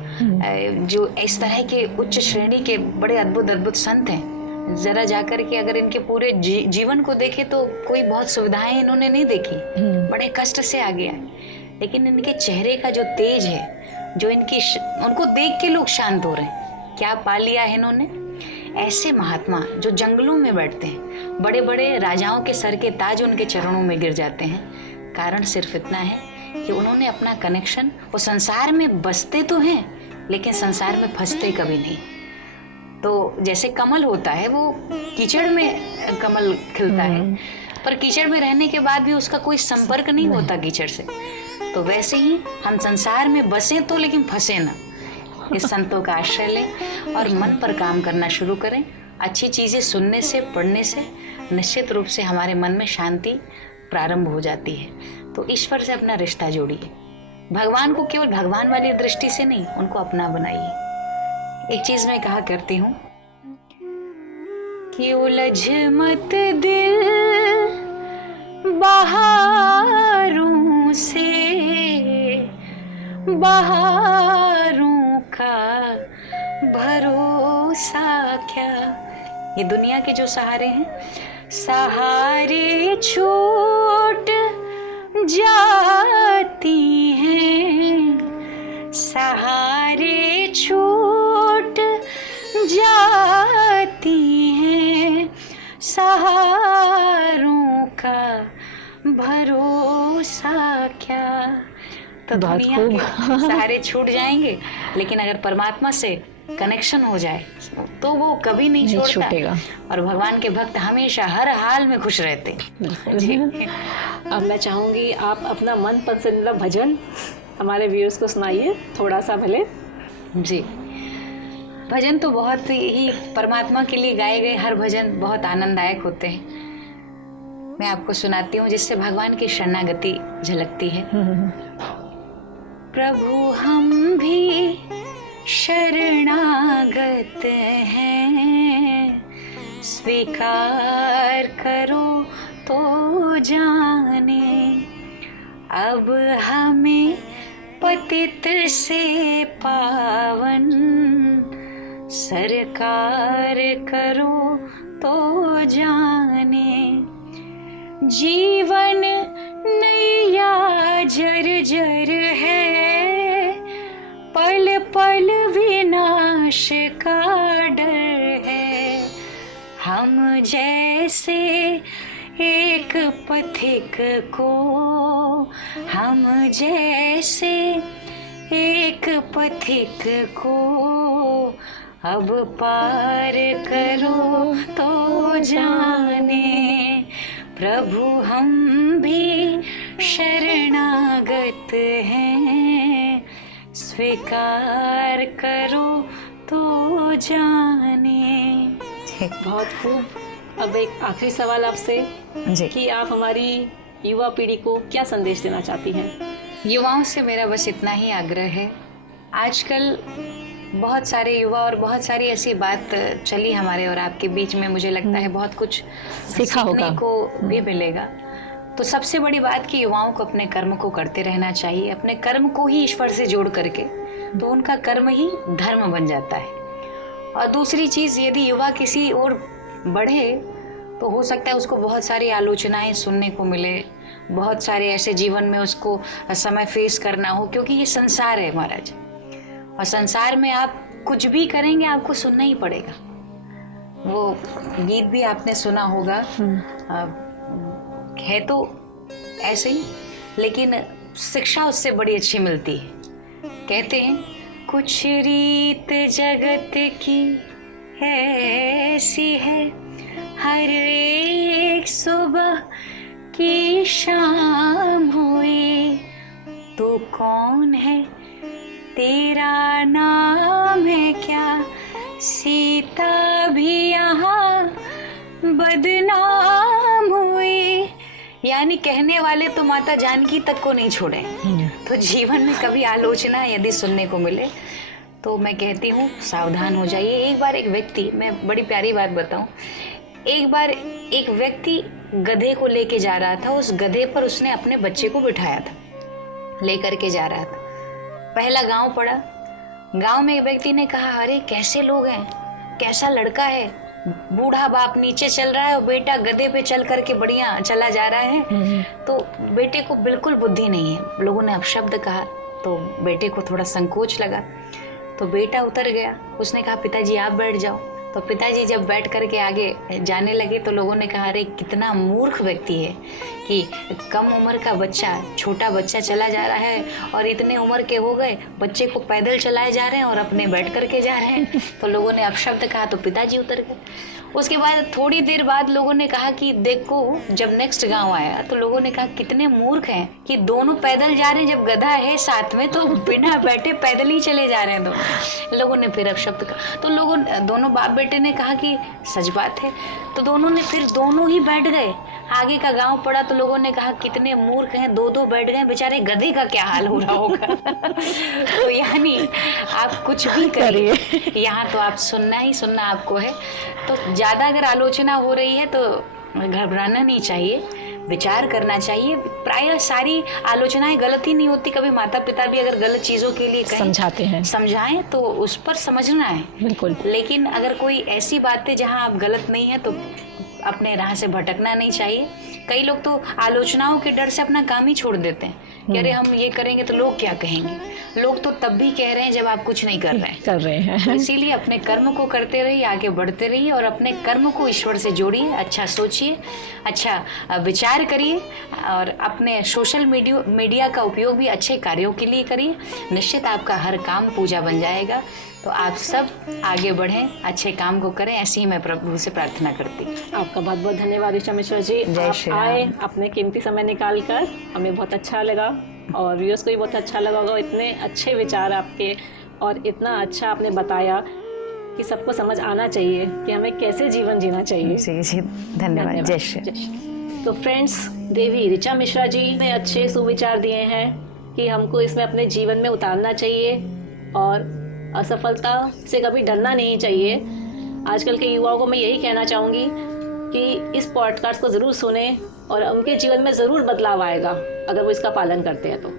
जो इस तरह के उच्च श्रेणी के बड़े अद्भुत अद्भुत संत हैं, जरा जाकर के अगर इनके पूरे जीवन को देखे तो कोई बहुत सुविधाएं इन्होंने नहीं देखी, बड़े कष्ट से आ गया, लेकिन इनके चेहरे का जो तेज है, जो उनको देख के लोग शांत हो रहे हैं। क्या पा लिया है इन्होंने? ऐसे महात्मा जो जंगलों में बैठते हैं, बड़े बड़े राजाओं के सर के ताज उनके चरणों में गिर जाते हैं। कारण सिर्फ इतना है कि उन्होंने अपना कनेक्शन, वो संसार में बसते तो हैं लेकिन संसार में फंसते कभी नहीं। तो जैसे कमल होता है, वो कीचड़ में कमल खिलता है, पर कीचड़ में रहने के बाद भी उसका कोई संपर्क नहीं होता कीचड़ से। तो वैसे ही हम संसार में बसे तो, लेकिन फंसे ना। इस संतों का आश्रय लें और मन पर काम करना शुरू करें। अच्छी चीज़ें सुनने से, पढ़ने से निश्चित रूप से हमारे मन में शांति प्रारंभ हो जाती है। तो ईश्वर से अपना रिश्ता जोड़िए, भगवान को केवल भगवान वाली दृष्टि से नहीं, उनको अपना बनाइए। एक चीज मैं कहा करती हूँ कि उलझ मत दिल बहारों से, बहारों का भरोसा क्या। ये दुनिया के जो सहारे हैं, सहारे छूट जाती हैं, सहारे छूट जाती हैं, सहारों का भरोसा क्या। तो दुनिया के सहारे छूट जाएंगे, लेकिन अगर परमात्मा से कनेक्शन हो जाए तो वो कभी नहीं छूटेगा। और भगवान के भक्त हमेशा हर हाल में खुश रहते। जी। अब मैं चाहूँगी आप अपना मन पसंदीदा भजन हमारे व्यूअर्स को सुनाइए, थोड़ा सा भले। जी, भजन तो बहुत ही प्रमात्मा के लिए गाए गए हर भजन बहुत आनंददायक होते हैं। मैं आपको सुनाती हूँ जिससे भगवान की शरणागति झलकती है। प्रभु हम भी शरणागत हैं, स्वीकार करो तो जाने, अब हमें पतित से पावन सरकार करो तो जाने। जीवन नैया जर्जर है, पल पल विनाश का डर है। हम जैसे एक पथिक को, हम जैसे एक पथिक को अब पार करो तो जाने। प्रभु हम भी शरणागत हैं, स्वीकार करो तो जाने। बहुत खूब। अब एक आखिरी सवाल आपसे जी। कि आप हमारी युवा पीढ़ी को क्या संदेश देना चाहती हैं? युवाओं से मेरा बस इतना ही आग्रह है। आजकल बहुत सारे युवा और बहुत सारी ऐसी बात चली हमारे और आपके बीच में, मुझे लगता है बहुत कुछ सीखा होगा, सीखने को भी मिलेगा। तो सबसे बड़ी बात कि युवाओं को अपने कर्म को करते रहना चाहिए, अपने कर्म को ही ईश्वर से जोड़ करके, तो उनका कर्म ही धर्म बन जाता है। और दूसरी चीज़, यदि युवा किसी और बढ़े तो हो सकता है उसको बहुत सारी आलोचनाएं सुनने को मिले, बहुत सारे ऐसे जीवन में उसको समय फेस करना हो, क्योंकि ये संसार है महाराज, और संसार में आप कुछ भी करेंगे आपको सुनना ही पड़ेगा। वो गीत भी आपने सुना होगा, है तो ऐसे ही, लेकिन शिक्षा उससे बड़ी अच्छी मिलती है। कहते हैं कुछ रीत जगत की ऐसी है, हर एक सुबह की शाम हुई, तू कौन है, तेरा नाम है क्या, सीता भी यहाँ बदनाम हुई। यानी कहने वाले तो माता जानकी तक को नहीं छोड़े। तो जीवन में कभी आलोचना यदि सुनने को मिले तो मैं कहती हूँ सावधान हो जाइए। एक बार एक व्यक्ति, मैं बड़ी प्यारी बात बताऊं, एक बार एक व्यक्ति गधे को लेके जा रहा था, उस गधे पर उसने अपने बच्चे को बिठाया था, लेकर के जा रहा था। पहला गांव पड़ा, गांव में एक व्यक्ति ने कहा, अरे कैसे लोग हैं, कैसा लड़का है, बूढ़ा बाप नीचे चल रहा है और बेटा गधे पे चल करके बढ़िया चला जा रहा है। तो बेटे को बिल्कुल बुद्धि नहीं है। लोगों ने अपशब्द कहा तो बेटे को थोड़ा संकोच लगा, तो बेटा उतर गया। उसने कहा पिताजी आप बैठ जाओ। तो पिताजी जब बैठ करके आगे जाने लगे तो लोगों ने कहा, अरे कितना मूर्ख व्यक्ति है कि कम उम्र का बच्चा, छोटा बच्चा चला जा रहा है और इतने उम्र के हो गए, बच्चे को पैदल चलाए जा रहे हैं और अपने बैठ करके जा रहे हैं। तो लोगों ने अपशब्द कहा तो पिताजी उतर गए। उसके बाद थोड़ी देर बाद लोगों ने कहा कि देखो, जब नेक्स्ट गांव आया तो लोगों ने कहा कितने मूर्ख हैं कि दोनों पैदल जा रहे हैं, जब गधा है साथ में तो बिना बैठे पैदल ही चले जा रहे हैं दोनों। लोगों ने फिर अपशब्द कहा तो दोनों बाप बेटे ने कहा कि सच बात है। तो दोनों ने फिर दोनों ही बैठ गए। आगे का गांव पड़ा तो लोगों ने कहा कितने मूर्ख हैं, दो बैठ गए, बेचारे गधे का क्या हाल हो रहा होगा। तो यानी आप कुछ भी करिए, यहाँ तो आप सुनना ही सुनना आपको है। तो ज़्यादा अगर आलोचना हो रही है तो घबराना नहीं चाहिए, विचार करना चाहिए। प्रायः सारी आलोचनाएं गलत ही नहीं होती, कभी माता पिता भी अगर गलत चीज़ों के लिए समझाते हैं, समझाएं तो उस पर समझना है बिल्कुल। लेकिन अगर कोई ऐसी बातें जहां आप गलत नहीं है तो अपने राह से भटकना नहीं चाहिए। कई लोग तो आलोचनाओं के डर से अपना काम ही छोड़ देते हैं कि अरे हम ये करेंगे तो लोग क्या कहेंगे। लोग तो तब भी कह रहे हैं जब आप कुछ नहीं कर रहे हैं। इसीलिए अपने कर्म को करते रहिए, आगे बढ़ते रहिए और अपने कर्म को ईश्वर से जोड़िए, अच्छा सोचिए, अच्छा विचार करिए और अपने सोशल मीडिया का उपयोग भी अच्छे कार्यों के लिए करिए। निश्चित आपका हर काम पूजा बन जाएगा। तो आप सब आगे बढ़ें, अच्छे काम को करें, ऐसी ही मैं प्रभु से प्रार्थना करती हूँ। आपका बहुत बहुत धन्यवाद ऋचा मिश्रा जी। जय श्री राम। आए, अपने कीमती समय निकाल कर, हमें बहुत अच्छा लगा और व्यूअर्स को भी बहुत अच्छा लगा होगा। इतने अच्छे विचार आपके और इतना अच्छा आपने बताया कि सबको समझ आना चाहिए कि हमें कैसे जीवन जीना चाहिए। जी धन्यवाद। जय श्री। तो फ्रेंड्स, देवी ऋचा मिश्रा जी ने अच्छे सुविचार दिए हैं कि हमको इसमें अपने जीवन में उतारना चाहिए और असफलता से कभी डरना नहीं चाहिए। आजकल के युवाओं को मैं यही कहना चाहूँगी कि इस पॉडकास्ट को ज़रूर सुने और उनके जीवन में ज़रूर बदलाव आएगा अगर वो इसका पालन करते हैं तो।